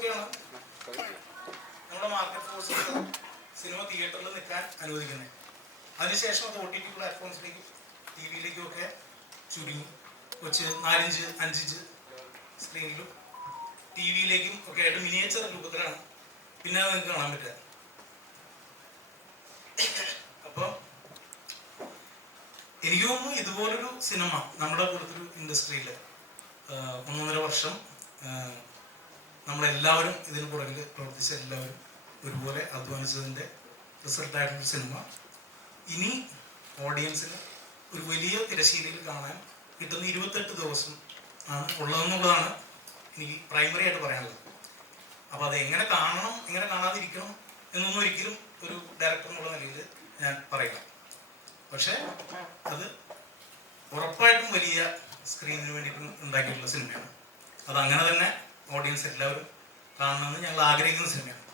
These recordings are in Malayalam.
ഒക്കെയാണ് നമ്മുടെ മാർക്കറ്റ് ഫോഴ്സ് സിനിമ തിയേറ്ററിൽ നിൽക്കാൻ അനുവദിക്കുന്നത്. അതിനുശേഷം അത് OTT പ്ലാറ്റ്ഫോംസിലേക്കും TV-യിലേക്കും ഒക്കെ ചുരുങ്ങി വെച്ച് 4-5 5 സ്ക്രീനിലും TV-യിലേക്കും ഒക്കെ ആയിട്ട് മിനിയേച്ചർ രൂപത്തിലാണ് പിന്നെ അത് നിങ്ങൾക്ക് കാണാൻ പറ്റുക. അപ്പോൾ എനിക്ക് തോന്നുന്നു ഇതുപോലൊരു സിനിമ നമ്മുടെ പോലത്തൊരു ഇൻഡസ്ട്രിയിൽ 1.5 വർഷം നമ്മളെല്ലാവരും ഇതിന് പുറകിൽ പ്രവർത്തിച്ച എല്ലാവരും ഒരുപോലെ അധ്വാനിച്ചതിൻ്റെ റിസൾട്ടായിട്ടൊരു സിനിമ ഇനി ഓഡിയൻസിന് ഒരു വലിയ തിരശ്ശീലയിൽ കാണാൻ കിട്ടുന്ന 28 ദിവസം ആണ് ഉള്ളതെന്നുള്ളതാണ് എനിക്ക് പ്രൈമറി ആയിട്ട് പറയാനുള്ളത്. അപ്പോൾ അത് എങ്ങനെ കാണണം, എങ്ങനെ കാണാതിരിക്കണം എന്നൊന്നും ഒരിക്കലും ഒരു ഡയറക്ടർ എന്നുള്ള നിലയിൽ ഞാൻ പറയില്ല. പക്ഷേ അത് ഉറപ്പായിട്ടും വലിയ സ്ക്രീനിന് വേണ്ടിയിട്ട് ഉണ്ടാക്കിയിട്ടുള്ള സിനിമയാണ്. അത് അങ്ങനെ തന്നെ ഓഡിയൻസ് എല്ലാവരും കാണണമെന്ന് ഞങ്ങൾ ആഗ്രഹിക്കുന്ന സിനിമയാണ്.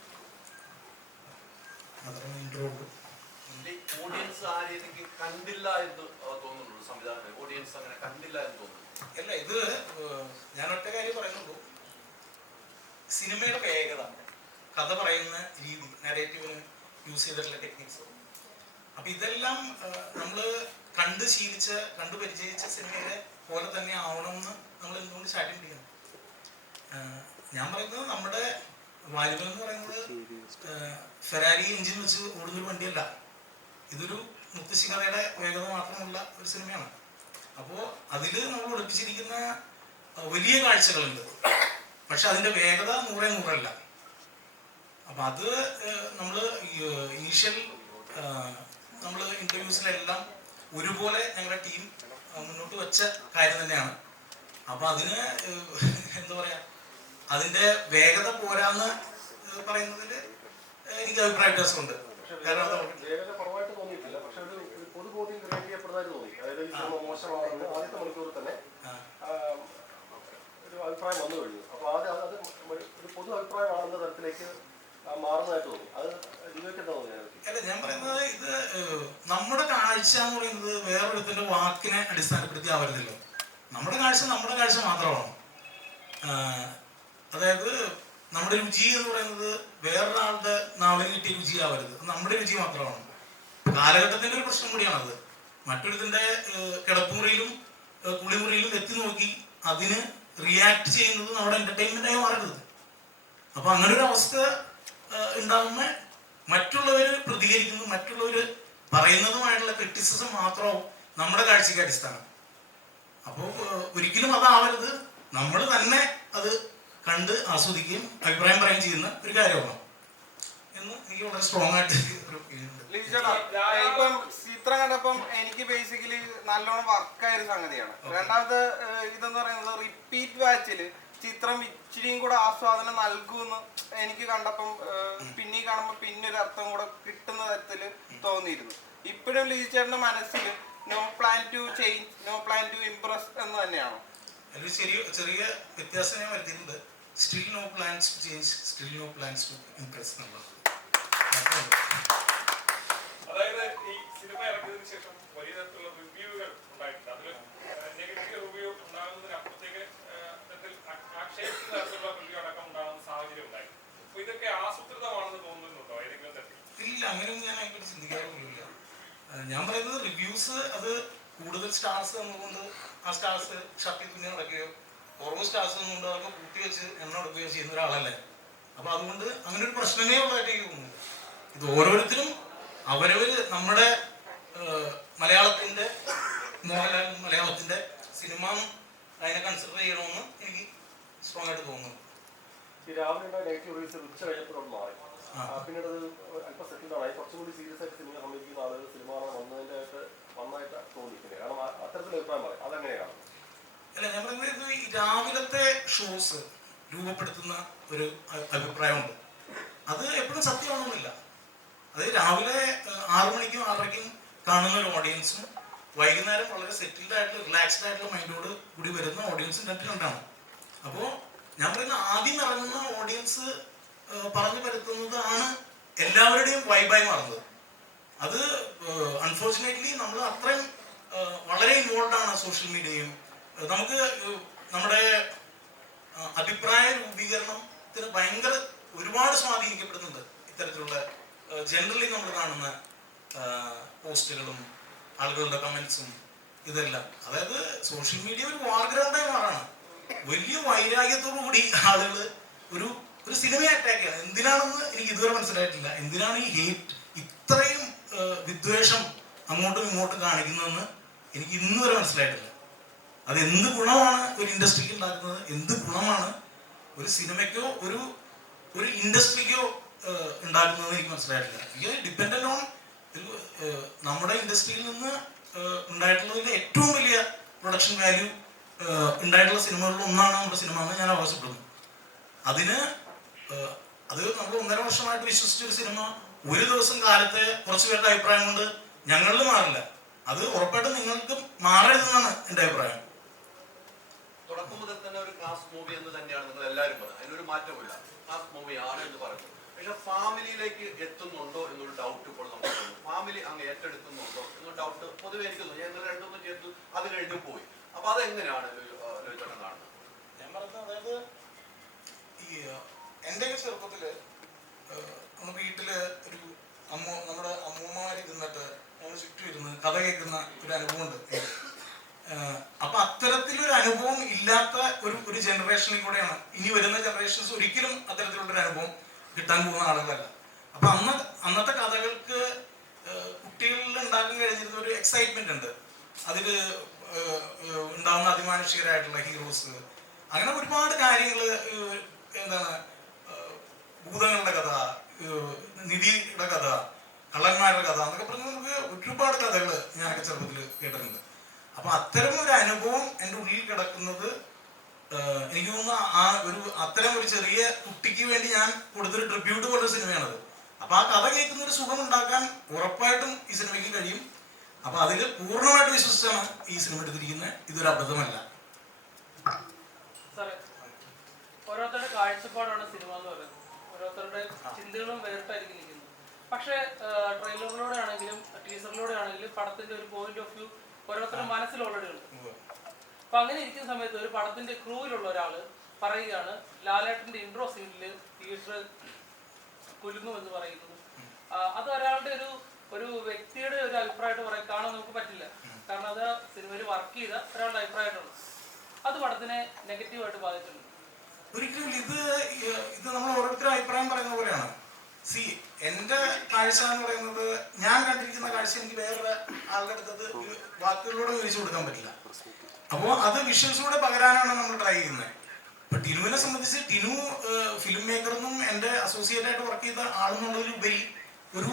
അത്രയും ഇൻട്രോ ഓഡിയൻസ് ആ രീതിക്ക് കണ്ടില്ല എന്ന് തോന്നുന്നുള്ളൂ. സംവിധാനം ഓഡിയൻസ് അങ്ങനെ കണ്ടില്ല എന്ന് തോന്നുന്നു. അല്ല, ഇത് ഞാൻ ഒറ്റ കാര്യം പറയുന്നുള്ളൂ. സിനിമയുടെ വേഗത, കഥ പറയുന്ന രീതി, നാരേറ്റീവിന് യൂസ് ചെയ്തിട്ടുള്ള ടെക്നിക്സ്, അപ്പൊ ഇതെല്ലാം നമ്മൾ കണ്ടു പരിചയിച്ച സിനിമയുടെ പോലെ തന്നെ ആവണമെന്ന് നമ്മൾ എന്തുകൊണ്ട് ശാഠ്യം പിടിക്കണം. ഞാൻ പറയുന്നത് നമ്മുടെ വാലിബൻ എന്ന് പറയുന്നത് ഫെറാരി എഞ്ചിൻ വെച്ച് ഓടുന്നൊരു വണ്ടിയല്ല. ഇതൊരു മുത്തശ്ശികഥയുടെ വേഗത മാത്രമുള്ള ഒരു സിനിമയാണ്. അപ്പോൾ അതിൽ നമ്മൾ ഒളിപ്പിച്ചിരിക്കുന്ന വലിയ കാഴ്ചകളുണ്ട്. പക്ഷെ അതിൻ്റെ വേഗത 100% അപ്പം അത് നമ്മൾ ഇനീഷ്യൽ നമ്മൾ ഇൻ്റർവ്യൂസിലെല്ലാം ഒരുപോലെ ഞങ്ങളുടെ ടീം മുന്നോട്ട് വെച്ച കാര്യം തന്നെയാണ്. അപ്പം അതിന് എന്താ പറയുക, അതിൻ്റെ വേഗത പോരാന്ന് പറയുന്നതിൽ എനിക്ക് അഭിപ്രായ വ്യത്യാസമുണ്ട്. കാരണം ആദ്യത്തെ മണിക്കൂർ തന്നെ ഒരു അഭിപ്രായം വന്നു കഴിഞ്ഞു. അപ്പോൾ അത് ഒരു പൊതു അഭിപ്രായമാണെന്ന തരത്തിലേക്ക് മാറുന്നതായിട്ട് തോന്നി. അത് എന്താ തോന്നിയത്? അല്ല, ഞാൻ പറയുന്നത് ഇത് നമ്മുടെ കാഴ്ച എന്ന് പറയുന്നത് വേറൊരുത്തിന്റെ വാക്കിനെ അടിസ്ഥാനപ്പെടുത്തി ആവരുതല്ലോ. നമ്മുടെ കാഴ്ച മാത്രമാണ്. അതായത് നമ്മുടെ രുചി എന്ന് പറയുന്നത് വേറൊരാളുടെ നാവിന് കിട്ടിയ രുചി ആവരുത്. നമ്മുടെ രുചി മാത്രമാണ്. കാലഘട്ടത്തിന്റെ ഒരു പ്രശ്നം കൂടിയാണത്. മറ്റൊരുത്തിന്റെ കിടപ്പുമുറിയിലും കുളിമുറിയിലും എത്തി നോക്കി അതിന് റിയാക്ട് ചെയ്യുന്നത് നമ്മുടെ എന്റർടൈൻമെന്റായി മാറരുത്. അപ്പൊ അങ്ങനെ ഒരു അവസ്ഥ ഉണ്ടാകുന്ന മറ്റുള്ളവർ പ്രതികരിക്കുന്നത്, മറ്റുള്ളവർ പറയുന്നതുമായിട്ടുള്ള ക്രിറ്റിസിസം മാത്രമാവും നമ്മുടെ കാഴ്ചയ്ക്ക് അടിസ്ഥാനം. അപ്പോൾ ഒരിക്കലും അതാവരുത്. നമ്മൾ തന്നെ അത് കണ്ട് ആസ്വദിക്കുകയും അഭിപ്രായം പറയുകയും ചെയ്യുന്ന ഒരു കാര്യമാണ് എന്ന് എനിക്ക് വളരെ സ്ട്രോങ് ആയിട്ട് ഒരു ഫീലുണ്ട്. ഇപ്പം ചിത്രം കണ്ടപ്പം എനിക്ക് ബേസിക്കലി നല്ലോണം വർക്കായ ഒരു സംഗതിയാണ്. രണ്ടാമത് ഇതെന്ന് പറയുന്നത് റിപ്പീറ്റ് വാച്ചില് ചിത്രം ഇച്ചിരിയും കൂടെ ആസ്വാദനം നൽകുമെന്ന് എനിക്ക് കണ്ടപ്പം പിന്നെ കാണുമ്പോൾ പിന്നെ ഒരു അർത്ഥം കൂടെ കിട്ടുന്ന തരത്തില് തോന്നിയിരുന്നു. ഇപ്പോഴും ലീച്ചേട്ടന്റെ മനസ്സിൽ no plan to change, no plan to impress എന്ന് തന്നെയാണോ? ഒരു ചെറിയ വ്യത്യാസം ഞാൻ വരുത്തിയിട്ടുണ്ട്. Still no plans to change, still no plans to impress എന്നുള്ളത്. അതായത് ഈ സിനിമ ഇറങ്ങിയതിനു ശേഷം വലിയ തരത്തിലുള്ള റിവ്യൂകൾ ഉണ്ടായിട്ടുണ്ട്. അതിൽ നെഗറ്റീവ് റിവ്യൂ ഉണ്ടാകുന്നതിനപ്പുറത്തേക്ക് ആക്ഷേപിക്കുന്ന തരത്തിലുള്ള റിവ്യൂ അടക്കം ഉണ്ടാകുന്ന സാഹചര്യം ഉണ്ടായി. അപ്പൊ ഇതൊക്കെ ആസൂത്രിതമാണെന്ന് തോന്നുന്നുണ്ടോ ഏതെങ്കിലും തരത്തിൽ? ഇല്ല, അങ്ങനെയൊന്നും ഞാൻ അതിനെപ്പറ്റി ചിന്തിക്കാറില്ല. ഞാൻ പറയുന്നത് റിവ്യൂസ് അത് കൂടുതൽ സ്റ്റാർസ് തന്നുകൊണ്ട് ആ സ്റ്റാർസ് ഷർട്ടിൽ തുന്നി നടക്കുകയോ കുറവ് സ്റ്റാർസ് തന്നുകൊണ്ട് അതൊക്കെ കൂട്ടി വെച്ച് എണ്ണ എടുക്കുകയോ ചെയ്യുന്ന ഒരാളല്ലേ. അപ്പൊ അതുകൊണ്ട് അങ്ങനെ ഒരു പ്രശ്നമേ ഉള്ളതായിട്ട് എനിക്ക് തോന്നുന്നു. ഇത് ഓരോരുത്തരും അവരവര് നമ്മുടെ മലയാളത്തിന്റെ മോഹൻലാൽ മലയാളത്തിന്റെ സിനിമ അതിനെ കൺസിഡർ ചെയ്യണമെന്ന് എനിക്ക് സ്ട്രോങ് ആയിട്ട് തോന്നുന്നു. ഈ രാവിലെ നെഗറ്റീവ് റിവ്യൂസ് ഉച്ച കഴിഞ്ഞപ്പോൾ മാറി, പിന്നീട് അത് അല്പം സെറ്റിൽഡായി. കുറച്ചും കൂടി സീരിയസ് ആയിട്ട് സിനിമ സമീപിക്കുന്ന ആളുകൾ സിനിമ നന്നായിട്ട് തോന്നിക്കുന്നത്. കാരണം അത്തരത്തിലുള്ള അഭിപ്രായം പറയും. അതെങ്ങനെയാണ്? അല്ല, ഞാൻ പറയുന്നത് ഈ രാവിലത്തെ ഷോസ് രൂപപ്പെടുത്തുന്ന ഒരു അഭിപ്രായമുണ്ട്. അത് എപ്പോഴും സത്യമാണെന്നില്ല. അത് രാവിലെ 6 മണിക്കും 6:30ക്കും കാണുന്ന ഒരു ഓഡിയൻസും വൈകുന്നേരം വളരെ സെറ്റിൽഡ് ആയിട്ടുള്ള റിലാക്സ്ഡ് ആയിട്ടുള്ള മൈൻഡോട് കൂടി വരുന്ന ഓഡിയൻസും രണ്ടാണ്. അപ്പോൾ ഞാൻ പറയുന്ന ആദ്യം ഇറങ്ങുന്ന ഓഡിയൻസ് പറഞ്ഞു വരുത്തുന്നതാണ് എല്ലാവരുടെയും വൈബായി മാറുന്നത്. അത് അൺഫോർച്ചുനേറ്റ്ലി നമ്മൾ അത്രയും വളരെ ഇൻവോൾവ് ആണ് സോഷ്യൽ മീഡിയയും. നമുക്ക് നമ്മുടെ അഭിപ്രായ രൂപീകരണം സമൂഹത്തിന് ഭയങ്കര ഒരുപാട് സ്വാധീനിക്കപ്പെടുന്നുണ്ട് ഇത്തരത്തിലുള്ള ജനറലി നമ്മൾ കാണുന്ന പോസ്റ്റുകളും ആളുകളുടെ കമന്റ്സും ഇതെല്ലാം. അതായത് സോഷ്യൽ മീഡിയ ഒരു വാർഗ്രൗണ്ടായി മാറാണ്. വലിയ വൈരാഗ്യത്തോടു കൂടി ആളുകൾ ഒരു ഒരു സിനിമയെ അറ്റാക്ക് ചെയ്യണം. എന്തിനാണെന്ന് എനിക്ക് ഇതുവരെ മനസ്സിലായിട്ടില്ല. എന്തിനാണ് ഈ ഹേറ്റ്, ഇത്രയും വിദ്വേഷം അങ്ങോട്ടും ഇങ്ങോട്ടും കാണിക്കുന്നതെന്ന് എനിക്ക് ഇന്ന് വരെ മനസ്സിലായിട്ടില്ല. അത് എന്ത് ഗുണമാണ് ഒരു ഇൻഡസ്ട്രിക്ക് ഉണ്ടാക്കുന്നത്, എന്ത് ഗുണമാണ് ഒരു സിനിമയ്ക്കോ ഒരു ഇൻഡസ്ട്രിക്കോ ഉണ്ടാക്കുന്നത് എനിക്ക് മനസ്സിലായിട്ടില്ല. ഇത് ഡിപ്പെൻഡൻ്റ് ഓൺ നമ്മുടെ ഇൻഡസ്ട്രിയിൽ നിന്ന് ഉണ്ടായിട്ടുള്ളതിൽ ഏറ്റവും വലിയ പ്രൊഡക്ഷൻ വാല്യൂ ഉണ്ടായിട്ടുള്ള സിനിമകളിൽ ഒന്നാണ് നമ്മുടെ സിനിമ എന്ന് ഞാൻ അവകാശപ്പെടുന്നു. അത് നമ്മൾ 1.5 വർഷമായിട്ട് വിശ്വസിച്ചൊരു സിനിമ ഒരു ദിവസം കാലത്തെ കുറച്ച് പേരുടെ അഭിപ്രായം കൊണ്ട് ഞങ്ങളിൽ മാറില്ല. അത് ഉറപ്പായിട്ടും നിങ്ങൾക്കും മാറരുതെന്നാണ് എൻ്റെ അഭിപ്രായം. തുടക്കം മുതൽ തന്നെ ഒരു ക്ലാസ് മൂവി എന്ന് തന്നെയാണ് നിങ്ങൾ എല്ലാവരും പറഞ്ഞത്. അതിനൊരു മാറ്റമില്ല, ക്ലാസ് മൂവി ആണ് എന്ന് പറയുന്നത്. പക്ഷെ ഫാമിലിയിലേക്ക് എത്തുന്നുണ്ടോ എന്നൊരു ഡൗട്ട് ഇപ്പോൾ നമുക്ക് തോന്നുന്നു. ഫാമിലി അങ്ങ് ഏറ്റെടുക്കുന്നുണ്ടോ എന്നൊരു ഡൗട്ട് പൊതുവെ എനിക്ക് തോന്നുന്നു. ഞങ്ങൾ രണ്ടൊന്നും ചേർത്ത് അത് കഴിഞ്ഞു പോയി. അപ്പൊ അതെങ്ങനെയാണ് ലോഹിച്ചേട്ടൻ കാണുന്നത്? ഞാൻ പറഞ്ഞത്, അതായത് ഈ എൻ്റെയൊക്കെ ചെറുപ്പത്തില് നമ്മുടെ വീട്ടില് ഒരു നമ്മുടെ അമ്മൂമ്മമാര് ഇരുന്നിട്ട് ഞങ്ങൾ ചുറ്റും ഇരുന്ന് കഥ കേൾക്കുന്ന ഒരു അനുഭവമുണ്ട്. അപ്പൊ അത്തരത്തിലൊരു അനുഭവം ഇല്ലാത്ത ഒരു ജനറേഷനിൽ കൂടെയാണ് ഇനി വരുന്ന ജനറേഷൻസ് ഒരിക്കലും അത്തരത്തിലുള്ളൊരു അനുഭവം കിട്ടാൻ പോകുന്ന ആളുകളല്ല. അപ്പൊ അന്നത്തെ കഥകൾക്ക് കുട്ടികളിൽ ഉണ്ടാക്കാൻ കഴിഞ്ഞിരുന്ന ഒരു എക്സൈറ്റ്മെന്റ് ഉണ്ട്. അതിൽ ഉണ്ടാവുന്ന അതിമാനുഷികരായിട്ടുള്ള ഹീറോസ്, അങ്ങനെ ഒരുപാട് കാര്യങ്ങൾ, എന്താണ് ഭൂതങ്ങളുടെ കഥ, നിധിയുടെ കഥ, കള്ളന്മാരുടെ കഥ എന്നൊക്കെ പറഞ്ഞ് നമുക്ക് ഒരുപാട് കഥകൾ ഞാനൊക്കെ ചെറുപ്പത്തിൽ കേട്ടിട്ടുണ്ട്. അപ്പൊ അത്തരം ഒരു അനുഭവം എൻ്റെ ഉള്ളിൽ കിടക്കുന്നത് എനിക്ക് തോന്നുന്നു അത്തരം ഒരു ചെറിയ കുട്ടിക്ക് വേണ്ടി ഞാൻ കൊടുത്തൊരു ട്രിബ്യൂട്ട് പോലൊരു സിനിമയാണത്. അപ്പൊ ആ കഥ കേൾക്കുന്ന ഒരു സുഖം ഉണ്ടാക്കാൻ ഉറപ്പായിട്ടും ഈ സിനിമയ്ക്ക് കഴിയും. അപ്പൊ അതിൽ പൂർണ്ണമായിട്ട് വിശ്വസിച്ചാണ് ഈ സിനിമ എടുത്തിരിക്കുന്നത്. ഇതൊരു അബദ്ധമല്ല. ഓരോരുത്തരുടെ കാഴ്ചപ്പാടാണ് സിനിമ എന്ന് പറയുന്നത്. ഓരോരുത്തരുടെ ചിന്തകളും വേറിട്ടായിരിക്കും നിൽക്കുന്നത്. പക്ഷേ ട്രെയിലറിലൂടെ ആണെങ്കിലും ടീസറിലൂടെ ആണെങ്കിലും പടത്തിന്റെ ഒരു പോയിന്റ് ഓഫ് വ്യൂ ഓരോരുത്തരുടെ മനസ്സിൽ ഓൾറെഡി ഉണ്ട്. അപ്പൊ അങ്ങനെ ഇരിക്കുന്ന സമയത്ത് ഒരു പടത്തിന്റെ ക്രൂവിലുള്ള ഒരാള് പറയുകയാണ് ലാലേട്ടന്റെ ഇൻട്രോ സീനില് തിയേറ്റർ കുലുങ്ങുമെന്ന് പറയുന്നത്. അത് ഒരാളുടെ ഒരു വ്യക്തിയുടെ ഒരു അഭിപ്രായമായിട്ട് കാണാൻ നമുക്ക് പറ്റില്ല. കാരണം അത് സിനിമയിൽ വർക്ക് ചെയ്ത ഒരാളുടെ അഭിപ്രായമായിട്ടാണ്. അത് പടത്തിനെ നെഗറ്റീവായിട്ട് ബാധിച്ചിട്ടുണ്ട്. ഒരിക്കലും ഇത് നമ്മൾ ഓരോരുത്തരും അഭിപ്രായം പറയുന്ന പോലെയാണ്. എന്റെ കാഴ്ച എന്ന് പറയുന്നത്, ഞാൻ കണ്ടിരിക്കുന്ന കാഴ്ച എനിക്ക് വേറെ ആളുടെ അടുത്തത് വാക്കുകളിലൂടെ വിവരിച്ചു കൊടുക്കാൻ പറ്റില്ല. അപ്പോൾ അത് വിഷ്വൽസിലൂടെ പകരാനാണ് നമ്മൾ ട്രൈ ചെയ്യുന്നത്. ഇപ്പൊ ടിനുവിനെ സംബന്ധിച്ച് ടിനു ഫിലിം മേക്കറെന്നും എൻ്റെ അസോസിയേറ്റ് ആയിട്ട് വർക്ക് ചെയ്ത ആളെന്നുള്ളതിലുപരി ഒരു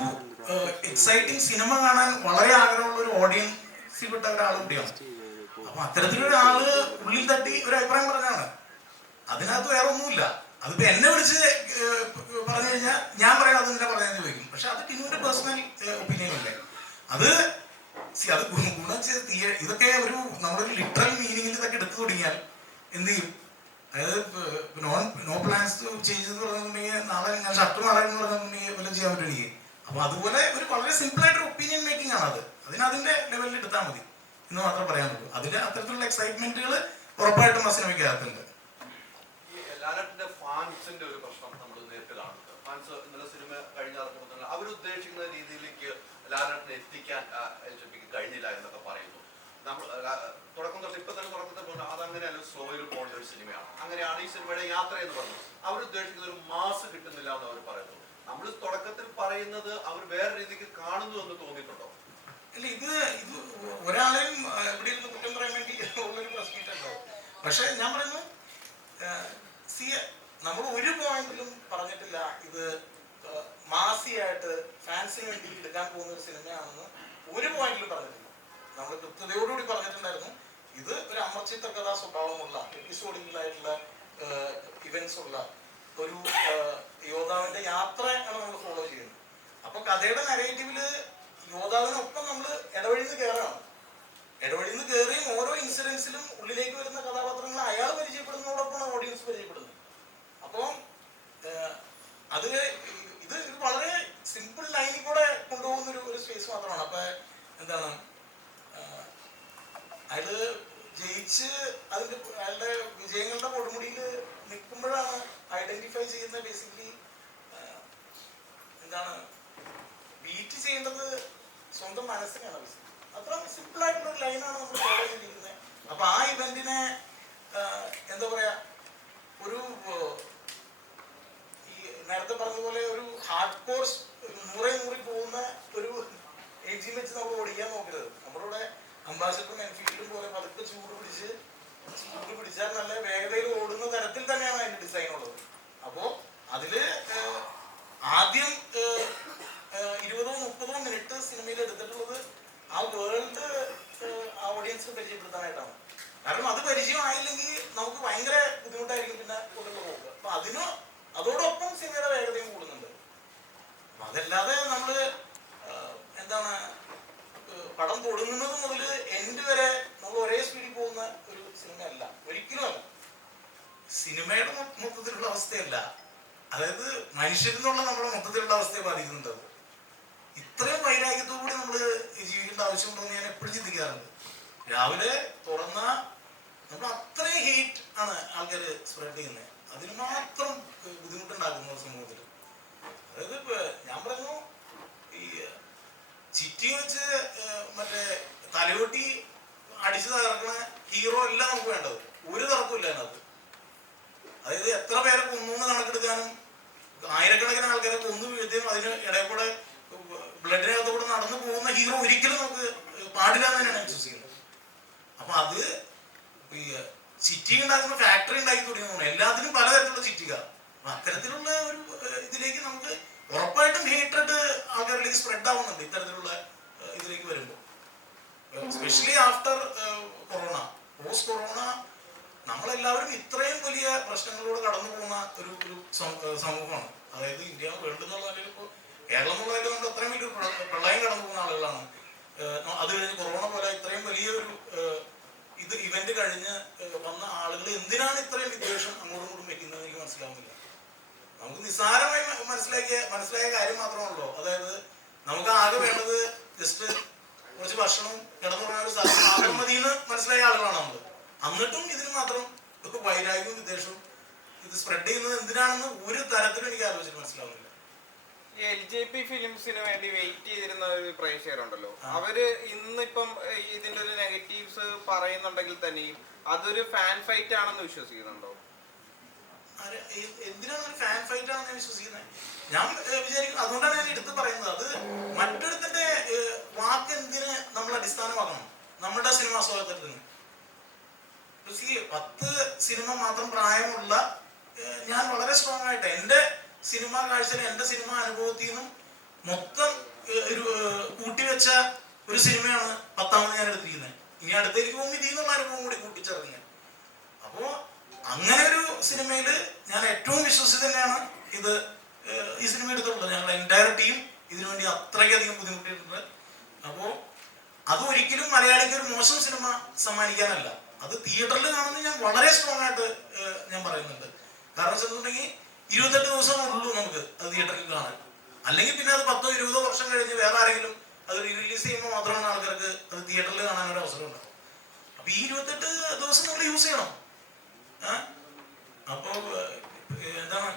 എക്സൈറ്റിംഗ് സിനിമ കാണാൻ വളരെ ആഗ്രഹമുള്ള ഒരു ഓഡിയൻസിൽപ്പെട്ട ഒരാൾ കൂടിയാണ്. അപ്പൊ അത്തരത്തിലൊരാള് ഉള്ളിൽ തട്ടി ഒരു അഭിപ്രായം പറഞ്ഞാണ്. അതിനകത്ത് വേറെ ഒന്നുമില്ല. അതിപ്പോ എന്നെ വിളിച്ച് പറഞ്ഞു കഴിഞ്ഞാൽ ഞാൻ പറയാം അത് നിന്നെ പറയാൻ ചോദിക്കും. പക്ഷെ അത് ടിനുവിന്റെ പേഴ്സണൽ ഒപ്പീനിയൻ അല്ലേ. അത് ഗുണം ഇതൊക്കെ നമ്മളൊരു ലിറ്ററൽ മീനിങ്ങിൽ ഇതൊക്കെ എടുത്തു തുടങ്ങിയാൽ എന്ത് ചെയ്യും? അതായത് നോ പ്ലാൻസ് ചേഞ്ച് എന്ന് പറഞ്ഞിട്ടുണ്ടെങ്കിൽ നാളെ ഞാൻ ഷർട്ട് മാറാന്ന് പറഞ്ഞിട്ടുണ്ടെങ്കിൽ വല്ലതും ചെയ്യാൻ പറ്റുമെങ്കിൽ. അപ്പൊ അതുപോലെ ഒരു വളരെ സിമ്പിൾ ആയിട്ടൊരു ഒപ്പീനിയൻ മേക്കിംഗ് ആണ് അത്. അതിന്റെ ലെവലിൽ എടുത്താൽ മതി എന്ന് മാത്രമേ പറയാനുള്ളൂ. അതിൽ അത്തരത്തിലുള്ള എക്സൈറ്റ്മെന്റുകൾ ഉറപ്പായിട്ടും ആ സിനിമയ്ക്കകത്തുണ്ട്. ലാലേട്ടന്റെ ഫാൻസിന്റെ ഒരു പ്രശ്നം നമ്മൾ നേരിട്ട് കാണുന്നുണ്ട്. ഫാൻസ് ഇന്നലെ സിനിമ കഴിഞ്ഞിറങ്ങുമ്പോൾ തന്നെ അവരുദ്ദേശിക്കുന്ന രീതിയിലേക്ക് ലാലേട്ടനെ എത്തിക്കാൻ എൽജെപിക്ക് കഴിഞ്ഞില്ല എന്നൊക്കെ പറയുന്നു. നമ്മൾ തുടക്കം തൊട്ട് ഇപ്പൊ തന്നെ തുടക്കത്തിൽ പോകുന്നത് അതങ്ങനെയല്ല, സ്ലോയിൽ പോകുന്ന ഒരു സിനിമയാണ്. അങ്ങനെയാണ് ഈ സിനിമയുടെ യാത്ര എന്ന് പറയുന്നത്. അവരുദ്ദേശിക്കുന്ന ഒരു മാസ് കിട്ടുന്നില്ല എന്ന് അവർ പറയുന്നു. നമ്മൾ തുടക്കത്തിൽ പറയുന്നത് അവർ വേറെ രീതിക്ക് കാണുന്നു എന്ന് തോന്നിയിട്ടുണ്ടോ? ഇല്ല, ഇത് ഒരാളെയും ഇവിടെ ഇരുന്ന് കുറ്റം പറയാൻ വേണ്ടി ഉള്ളൊരു പ്രശ്നമില്ലല്ലോ. പക്ഷെ ഞാൻ പറയുന്നു, നമ്മൾ ഒരു പോയിന്റിലും പറഞ്ഞിട്ടില്ല ഇത് മാസിയായിട്ട് ഫാൻസിന് വേണ്ടി എടുക്കാൻ പോകുന്ന ഒരു സിനിമയാണെന്ന് ഒരു പോയിന്റിലും പറഞ്ഞിട്ടില്ല. നമ്മൾ കൃത്യതയോടുകൂടി പറഞ്ഞിട്ടുണ്ടായിരുന്നു ഇത് ഒരു അമർചിത്ര കഥാ സ്വഭാവമുള്ള എപ്പിസോഡിലായിട്ടുള്ള ഇവന്റ്സ് ഉള്ള ഒരു യോദ്ധാവിന്റെ യാത്രയാണ് നമ്മൾ ഫോളോ ചെയ്യുന്നത്. അപ്പൊ കഥയുടെ നരേറ്റീവില് യോദ്ധാവിനൊപ്പം നമ്മൾ ഇടവഴിന്ന് കയറാണ്. ഇടവഴിന്ന് കയറിയും ഓരോ ഇൻസിഡൻസിലും ഉള്ളിലേക്ക് വരുന്ന കഥാപാത്രങ്ങൾ അയാൾ പരിചയപ്പെടുന്നതോടൊപ്പമാണ് ഓഡിയൻസ് പരിചയപ്പെടുന്നത്. അപ്പോൾ ഇത് വളരെ സിമ്പിൾ ലൈനിൽ കൂടെ കൊണ്ടുപോകുന്ന ഒരു സ്പേസ് മാത്രമാണ്. അപ്പൊ എന്താണ്, അയാള് ജയിച്ച് അയാളുടെ വിജയങ്ങളുടെ കൊടുമുടിയിൽ നിൽക്കുമ്പോഴാണ് അയാളുടെ ഐഡന്റിഫൈ ചെയ്യുന്ന ബേസിക്കലി എന്താണ് ബീറ്റ് ചെയ്യേണ്ടത് സ്വന്തം മനസ്സിനാണ്. അത്ര സിമ്പിൾ ആയിട്ടുള്ള ഒരു ലൈനാണ് നമ്മൾ ഫോളോ ചെയ്തിരിക്കുന്നത്. അപ്പൊ ആ ഇവന്റിനെ എന്താ പറയാ, ഒരു ഈ നേരത്തെ പറഞ്ഞതുപോലെ ഒരു ഹാർഡ് കോഴ്സ് 100 പോകുന്ന ഒരു എഞ്ചിൻ വെച്ച് നമ്മൾ ഓടിക്കാൻ നോക്കരുത്. നമ്മളിവിടെ അംബാസഡറും എൻഫീൽഡും പോലെ പതുക്കെ ചൂട് പിടിച്ചാൽ നല്ല വേഗതയിൽ ഓടുന്ന തരത്തിൽ തന്നെയാണ് അതിന്റെ ഡിസൈൻ ഉള്ളത്. അപ്പോ അതില് ആദ്യം 20-30 മിനിറ്റ് സിനിമയിൽ എടുത്തിട്ടുള്ളത് ആ വേൾഡ് ഓഡിയൻസിന് പരിചയപ്പെടുത്താനായിട്ടാണ്. കാരണം അത് പരിചയമായില്ലെങ്കിൽ നമുക്ക് ഭയങ്കര ബുദ്ധിമുട്ടായിരിക്കും പിന്നെ കൊണ്ടുള്ള പോകുക. അപ്പൊ അതോടൊപ്പം സിനിമയുടെ വേഗതയും കൂടുന്നുണ്ട്. അപ്പൊ അതല്ലാതെ നമ്മള് എന്താണ് പടം തുടങ്ങുന്നത് മുതൽ എൻഡ് വരെ നമ്മൾ ഒരേ സ്പീഡിൽ പോകുന്ന ഒരു സിനിമയല്ല, ഒരിക്കലും അല്ല. സിനിമയുടെ മൊത്തത്തിലുള്ള അവസ്ഥയല്ല, അതായത് മനുഷ്യരിൽ നിന്നുള്ള നമ്മുടെ മൊത്തത്തിലുള്ള അവസ്ഥയെ ബാധിക്കുന്നുണ്ട്. അത് ഇത്രയും വൈരാഗ്യത്തോടുകൂടി നമ്മൾ ജീവിക്കേണ്ട ആവശ്യമുണ്ടോയെന്ന് ഞാൻ എപ്പോഴും ചിന്തിക്കാറുണ്ട്. രാവിലെ തുറന്ന നമ്മൾ അത്രയും ഹീറ്റ് ആണ് ആൾക്കാർ സ്പ്രെഡ് ചെയ്യുന്നത്. അതിന് മാത്രം ബുദ്ധിമുട്ടുണ്ടാക്കുന്നു സമൂഹത്തിൽ. അതായത് ഞാൻ പറഞ്ഞു, ഈ ചിറ്റി വെച്ച് മറ്റേ തലയോട്ടി അടിച്ചു തകർക്കണ ഹീറോ അല്ല നമുക്ക് വേണ്ടത്. ഒരു തർക്കമില്ല അതിനകത്ത്. അതായത് എത്ര പേരെ കൊന്നു കണക്കെടുക്കാനും ആയിരക്കണക്കിന് ആൾക്കാരെ കൊന്നു വീഴ്ത്തിയും അതിന് ഇടയിൽ കൂടെ ബ്ലഡിനകത്തോടെ നടന്നു പോകുന്ന ഹീറോ ഒരിക്കലും നമുക്ക് പാടില്ല എന്ന് തന്നെയാണ് വിശ്വസിക്കുന്നത്. അപ്പൊ അത് ഈ ചിറ്റി ഉണ്ടാക്കുന്ന ഫാക്ടറി ഉണ്ടാക്കി തുടങ്ങുന്നു. എല്ലാത്തിനും പലതരത്തിലുള്ള ചിറ്റിക. അപ്പൊ അത്തരത്തിലുള്ള ഒരു ഇതിലേക്ക് നമുക്ക് ഉറപ്പായിട്ടും ഹേറ്റഡ് ആൾക്കാരിലേക്ക് സ്പ്രെഡ് ആവുന്നുണ്ട് ഇത്തരത്തിലുള്ള ഇതിലേക്ക് വരുമ്പോൾ. Especially after corona, post corona നമ്മളെല്ലാവരും ഇത്രയും വലിയ പ്രശ്നങ്ങളിലൂടെ കടന്നു പോകുന്ന ഒരു സമൂഹമാണ്. അതായത് ഇന്ത്യ വേൾഡ് എന്നുള്ള നിലയിൽ ഇപ്പോൾ കേരളം എന്നുള്ള നിലയിൽ നമ്മൾ അത്രയും വലിയ പ്രളയം കടന്നു പോകുന്ന ആളുകളാണ്. അത് കഴിഞ്ഞ് കൊറോണ പോലെ ഇത്രയും വലിയൊരു ഇവന്റ് കഴിഞ്ഞ് വന്ന ആളുകൾ എന്തിനാണ് ഇത്രയും വിദ്വേഷം അങ്ങോട്ടും ഇങ്ങോട്ടും വെക്കുന്നത് എനിക്ക് മനസ്സിലാവുന്നില്ല. നമുക്ക് നിസ്സാരമായി മനസ്സിലായ കാര്യം മാത്രമാണല്ലോ. അതായത് നമുക്ക് ആകെ വേണ്ടത് ജസ്റ്റ് കുറച്ച് ഭക്ഷണം, കിടന്നുറങ്ങാൻ ഒരു സ്ഥലം മാത്രം മതിയെന്ന് മനസ്സിലായ ആളുകളാണ് നമ്മൾ. എന്നിട്ടും ഇതിന് മാത്രം വൈരാഗ്യവും വിദ്വേഷവും ഇത് സ്പ്രെഡ് ചെയ്യുന്നത് എന്തിനാണെന്ന് ഒരു തരത്തിലും എനിക്ക് ആലോചിച്ചിട്ട് മനസ്സിലാവുന്നില്ല. ഈ LJP ഫിലിംസിന് വേണ്ടി വെയിറ്റ് ചെയ്തിരുന്ന ഒരു പ്രേക്ഷകരുണ്ടല്ലോ, അവര് ഇന്നിപ്പം ഇതിന്റെ ഒരു നെഗറ്റീവ്സ് പറയുന്നുണ്ടെങ്കിൽ തന്നെയും അതൊരു ഫാൻ ഫൈറ്റ് ആണെന്ന് വിശ്വസിക്കുന്നുണ്ടോ? എന്തിനാണ് ഒരു ഫാൻ ഫൈറ്റ് ആണെന്ന് വിശ്വസിക്കുന്നത്? ഞാൻ വിചാരിക്കും, അതുകൊണ്ടാണ് ഞാൻ എടുത്ത് പറയുന്നത്. അത് മറ്റൊരുത്തിന്റെ വാക്ക് എന്തിന് നമ്മൾ അടിസ്ഥാനമാക്കണം നമ്മുടെ സിനിമാ സ്വാതന്ത്ര്യത്തിന്? 10 സിനിമ മാത്രം പ്രായമുള്ള ഞാൻ വളരെ സ്ട്രോങ് ആയിട്ട് എൻ്റെ സിനിമാ കാഴ്ചയിൽ എൻ്റെ സിനിമാ അനുഭവത്തിൽ നിന്നും മൊത്തം ഒരു കൂട്ടിവെച്ച ഒരു സിനിമയാണ് 10ാമത് ഞാൻ എടുത്തിരിക്കുന്നത്. ഇനി അടുത്തേക്ക് പോകുമ്പോൾ ഇതിൽ നിന്നുള്ള അനുഭവം കൂടി കൂട്ടിച്ചേർക്കുന്നത്. അപ്പോൾ അങ്ങനെ ഒരു സിനിമയിൽ ഞാൻ ഏറ്റവും വിശ്വസിച്ച് തന്നെയാണ് ഈ സിനിമ എടുത്തിട്ടുള്ളത്. ഞങ്ങളുടെ എൻറ്റയർ ടീം ഇതിനുവേണ്ടി അത്രയ്ക്കധികം ബുദ്ധിമുട്ടിയിട്ടുണ്ട്. അപ്പോൾ അതൊരിക്കലും മലയാളിക്ക് ഒരു മോശം സിനിമ സമ്മാനിക്കാനല്ല, അത് തിയേറ്ററിൽ കാണുന്നത് ഞാൻ വളരെ സ്ട്രോങ് ആയിട്ട് ഞാൻ പറയുന്നുണ്ട്. കാരണം വെച്ചിട്ടുണ്ടെങ്കിൽ 28 ദിവസം ഉള്ളൂ നമുക്ക് അത് തിയേറ്ററിൽ കാണാൻ. അല്ലെങ്കിൽ പിന്നെ അത് 10-20 വർഷം കഴിഞ്ഞ് വേറെ ആരെങ്കിലും അത് റിലീസ് ചെയ്യുമ്പോൾ മാത്രമാണ് ആൾക്കാർക്ക് അത് തിയേറ്ററിൽ കാണാൻ ഒരു അവസരം ഉണ്ടാവും. അപ്പൊ ഈ 28 ദിവസം നമ്മൾ യൂസ് ചെയ്യണം. അപ്പോ എന്താണ്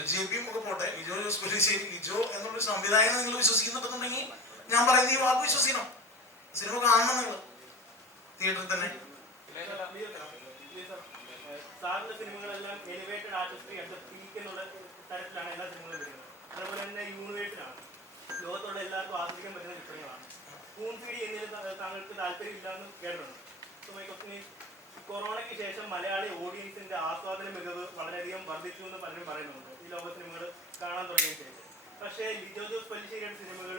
LJP ഒക്കെ പോട്ടെ, ലിജോ എന്നുള്ളൊരു സംവിധായകനെ നിങ്ങൾ വിശ്വസിക്കുന്നുണ്ടെന്നുണ്ടെങ്കിൽ ഞാൻ പറയുന്നത് ഈ വാക്ക് വിശ്വസിക്കണം. സിനിമ കാണണം നിങ്ങൾ തിയേറ്ററിൽ തന്നെ. സാറിന്റെ സിനിമകളെല്ലാം elevated artistry at the peak എന്നുള്ള തരത്തിലാണ് എല്ലാ സിനിമകളും വരുന്നത്. അതുപോലെ തന്നെ യൂണിവേറ്റഡ് ആണ്, ലോകത്തുള്ള എല്ലാവർക്കും ആസ്വദിക്കാൻ പറ്റുന്ന ചിത്രങ്ങളാണ്. സ്പൂൺ ഫീഡ് ചെയ്യുന്നതിൽ താങ്കൾക്ക് താല്പര്യമില്ലാന്ന് കേട്ടിട്ടുണ്ട്. സോ മൈ ക്വസ്റ്റ്യൻ ഈസ്, കൊറോണയ്ക്ക് ശേഷം മലയാളി ഓഡിയൻസിന്റെ ആസ്വാദന മികവ് വളരെയധികം വർദ്ധിച്ചു എന്ന് പലരും പറയുന്നുണ്ട് ഈ ലോക സിനിമകൾ കാണാൻ തുടങ്ങിയ ശേഷം. പക്ഷേ ലിജോ ജോസ് പല്ലിശ്ശേരിയുടെ സിനിമകൾ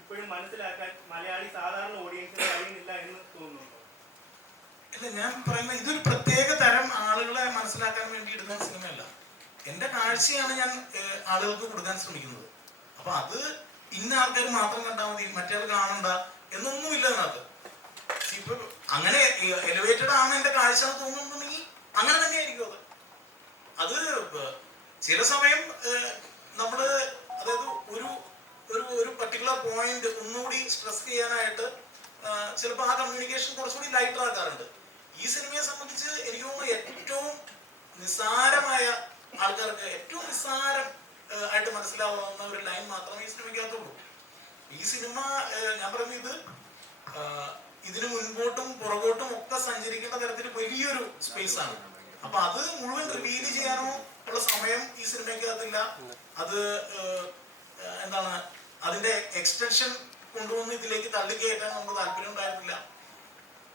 ഇപ്പോഴും മനസ്സിലാക്കാൻ മലയാളി സാധാരണ ഓഡിയൻസിന് കഴിയുന്നില്ല എന്ന് തോന്നുന്നുണ്ടോ? ഇല്ല, ഞാൻ പറയുന്നത് ഇതൊരു പ്രത്യേക തരം ആളുകളെ മനസ്സിലാക്കാൻ വേണ്ടി എടുക്കുന്ന സിനിമയല്ല. എൻ്റെ കാഴ്ചയാണ് ഞാൻ ആളുകൾക്ക് കൊടുക്കാൻ ശ്രമിക്കുന്നത്. അപ്പൊ അത് ഇന്ന ആൾക്കാർ മാത്രം കണ്ടാൽ മതി, മറ്റേ കാണണ്ട എന്നൊന്നുമില്ല അതിനകത്ത്. ഇപ്പൊ അങ്ങനെ എലിവേറ്റഡ് ആണ് എൻ്റെ കാഴ്ച തോന്നുന്നുണ്ടെങ്കിൽ അങ്ങനെ തന്നെയായിരിക്കും അത്. ചില സമയം നമ്മള് അതായത് ഒരു പർട്ടിക്കുലർ പോയിന്റ് ഒന്നുകൂടി സ്ട്രെസ് ചെയ്യാനായിട്ട് ചിലപ്പോൾ ആ കമ്മ്യൂണിക്കേഷൻ കുറച്ചുകൂടി ലൈറ്റർ ആക്കാറുണ്ട്. ഈ സിനിമയെ സംബന്ധിച്ച് എനിക്ക് തോന്നുന്നു ഏറ്റവും നിസ്സാരമായ ആൾക്കാർക്ക് ഏറ്റവും നിസ്സാരം ആയിട്ട് മനസ്സിലാവുന്ന ഒരു ലൈൻ മാത്രമേ ഈ സിനിമയ്ക്കകത്തുള്ളൂ. ഈ സിനിമ ഞാൻ പറയുന്നത് ഇത് ഇതിന് മുൻപോട്ടും പുറകോട്ടും ഒക്കെ സഞ്ചരിക്കേണ്ട തരത്തിൽ വലിയൊരു സ്പേസ് ആണ്. അപ്പൊ അത് മുഴുവൻ റിവീൽ ചെയ്യാനോ ഉള്ള സമയം ഈ സിനിമയ്ക്കകത്തില്ല. അത് എന്താണ് അതിന്റെ എക്സ്റ്റൻഷൻ കൊണ്ടുവന്ന് ഇതിലേക്ക് തള്ളിക്കയറ്റാൻ നമുക്ക് താല്പര്യം ഉണ്ടായിരുന്നില്ല.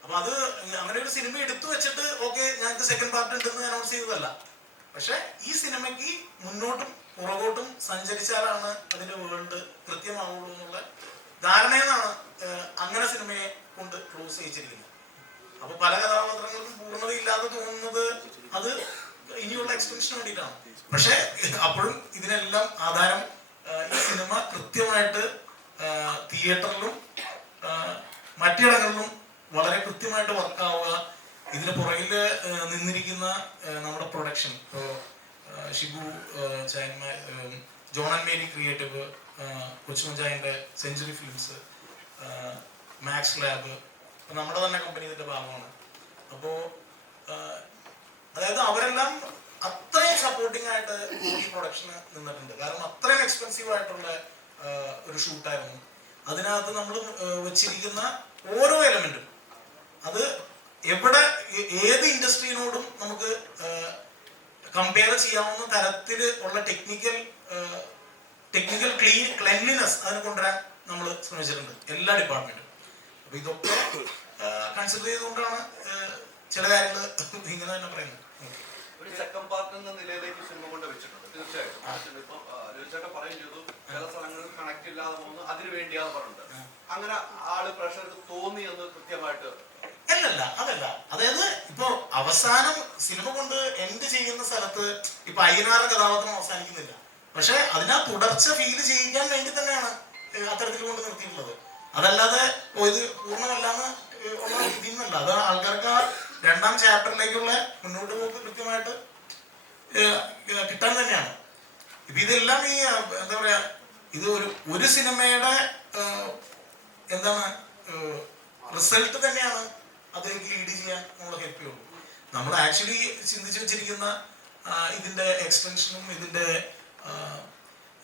അപ്പൊ അത് അങ്ങനെ ഒരു സിനിമ എടുത്തു വെച്ചിട്ട് ഓക്കെ ഞങ്ങൾക്ക് സെക്കൻഡ് പാർട്ട് ഉണ്ടെന്ന് അനൗൺസ് ചെയ്തതല്ല. പക്ഷെ ഈ സിനിമയ്ക്ക് മുന്നോട്ടും പുറകോട്ടും സഞ്ചരിച്ചാലാണ് അതിന്റെ വേൾഡ് കൃത്യമാവുള്ളൂ എന്നുള്ള ധാരണയെന്നാണ് അങ്ങനെ സിനിമയെ കൊണ്ട് ക്ലോസ് ചെയ്യിച്ചിരിക്കുന്നത്. അപ്പൊ പല കഥാപാത്രങ്ങൾക്കും പൂർണ്ണതയില്ലാതെ തോന്നുന്നത് അത് ഇനിയുള്ള എക്സ്റ്റൻഷന് വേണ്ടിയിട്ടാണ്. പക്ഷെ അപ്പോഴും ഇതിനെല്ലാം ആധാരം ഈ സിനിമ കൃത്യമായിട്ട് തിയേറ്ററിലും മറ്റിടങ്ങളിലും വളരെ കൃത്യമായിട്ട് വർക്കാവുക, ഇതിന് പുറകിൽ നിന്നിരിക്കുന്ന നമ്മുടെ പ്രൊഡക്ഷൻ, ഇപ്പോൾ ഷിബു ചായന്മാർ, ജോൺ ആൻഡ് മേരി ക്രിയേറ്റീവ്, കൊച്ചുമഞ്ചായൻ്റെ സെഞ്ചുറി ഫിലിംസ്, മാക്സ് ലാബ്, നമ്മുടെ തന്നെ കമ്പനി ഇതിൻ്റെ ഭാഗമാണ്. അപ്പോൾ അതായത് അവരെല്ലാം അത്രയും സപ്പോർട്ടിംഗ് ആയിട്ട് ഈ പ്രൊഡക്ഷന് നിന്നിട്ടുണ്ട്. കാരണം അത്രയും എക്സ്പെൻസീവ് ആയിട്ടുള്ള ഒരു ഷൂട്ടായിരുന്നു. അതിനകത്ത് നമ്മൾ വെച്ചിരിക്കുന്ന ഓരോ എലമെന്റും അത് എവിടെ ഏത് ഇൻഡസ്ട്രീനോടും നമുക്ക് കമ്പയർ ചെയ്യാവുന്ന തരത്തിൽ ഉള്ള ടെക്നിക്കൽ ക്ലെൻലിനെസ് അതിന് കൊണ്ടുവരാൻ നമ്മൾ ശ്രമിച്ചിട്ടുണ്ട് എല്ലാ ഡിപ്പാർട്ട്മെന്റും. അപ്പൊ ഇതൊക്കെ കൺസിഡർ ചെയ്തുകൊണ്ടാണ് ചില കാര്യങ്ങൾ ഇങ്ങനെ തന്നെ പറയുന്നത്. ഒരു സെക്കൻഡ് പാർട്ട് എന്ന നിലയിലേക്ക് സിനിമ കൊണ്ട് വെച്ചിട്ടുണ്ട്. തീർച്ചയായിട്ടും ഇപ്പൊ ചേട്ടൻ പറയും ചെയ്തു ചില സ്ഥലങ്ങളിൽ കണക്ട് ഇല്ലാതെ പോകുന്നു, അതിനു വേണ്ടിയാന്ന് പറഞ്ഞിട്ടുണ്ട്. അങ്ങനെ ആള് പ്രഷർക്ക് തോന്നി എന്ന് കൃത്യമായിട്ട് അതല്ല. അതായത് ഇപ്പൊ അവസാനം സിനിമ കൊണ്ട് എൻഡ് ചെയ്യുന്ന സ്ഥലത്ത് ഇപ്പൊ അയ്യനാറ് കഥാപാത്രം അവസാനിക്കുന്നില്ല. പക്ഷെ അതിനാ തുടർച്ച ഫീൽ ചെയ്യിക്കാൻ വേണ്ടി തന്നെയാണ് അത്തരത്തിൽ കൊണ്ട് നിർത്തിയിട്ടുള്ളത്. അതല്ലാതെ ഇത് പൂർണ്ണമല്ലാന്ന് ഉള്ള രീതിയൊന്നുമല്ല. അത് ആൾക്കാർക്ക് ആ രണ്ടാം ചാപ്റ്ററിലേക്കുള്ള മുന്നോട്ട് പോക്ക് കൃത്യമായിട്ട് കിട്ടാൻ തന്നെയാണ്. ഇപ്പൊ ഇതെല്ലാം ഈ എന്താ പറയാ, ഇത് ഒരു സിനിമയുടെ എന്താണ് റിസൾട്ട് തന്നെയാണ് അതിലേക്ക് ലീഡ് ചെയ്യാൻ നമ്മൾ ഹെൽപ്പ് ചെയ്യുള്ളൂ. നമ്മൾ ആക്ച്വലി ചിന്തിച്ചു വെച്ചിരിക്കുന്ന ഇതിന്റെ എക്സ്റ്റൻഷനും ഇതിന്റെ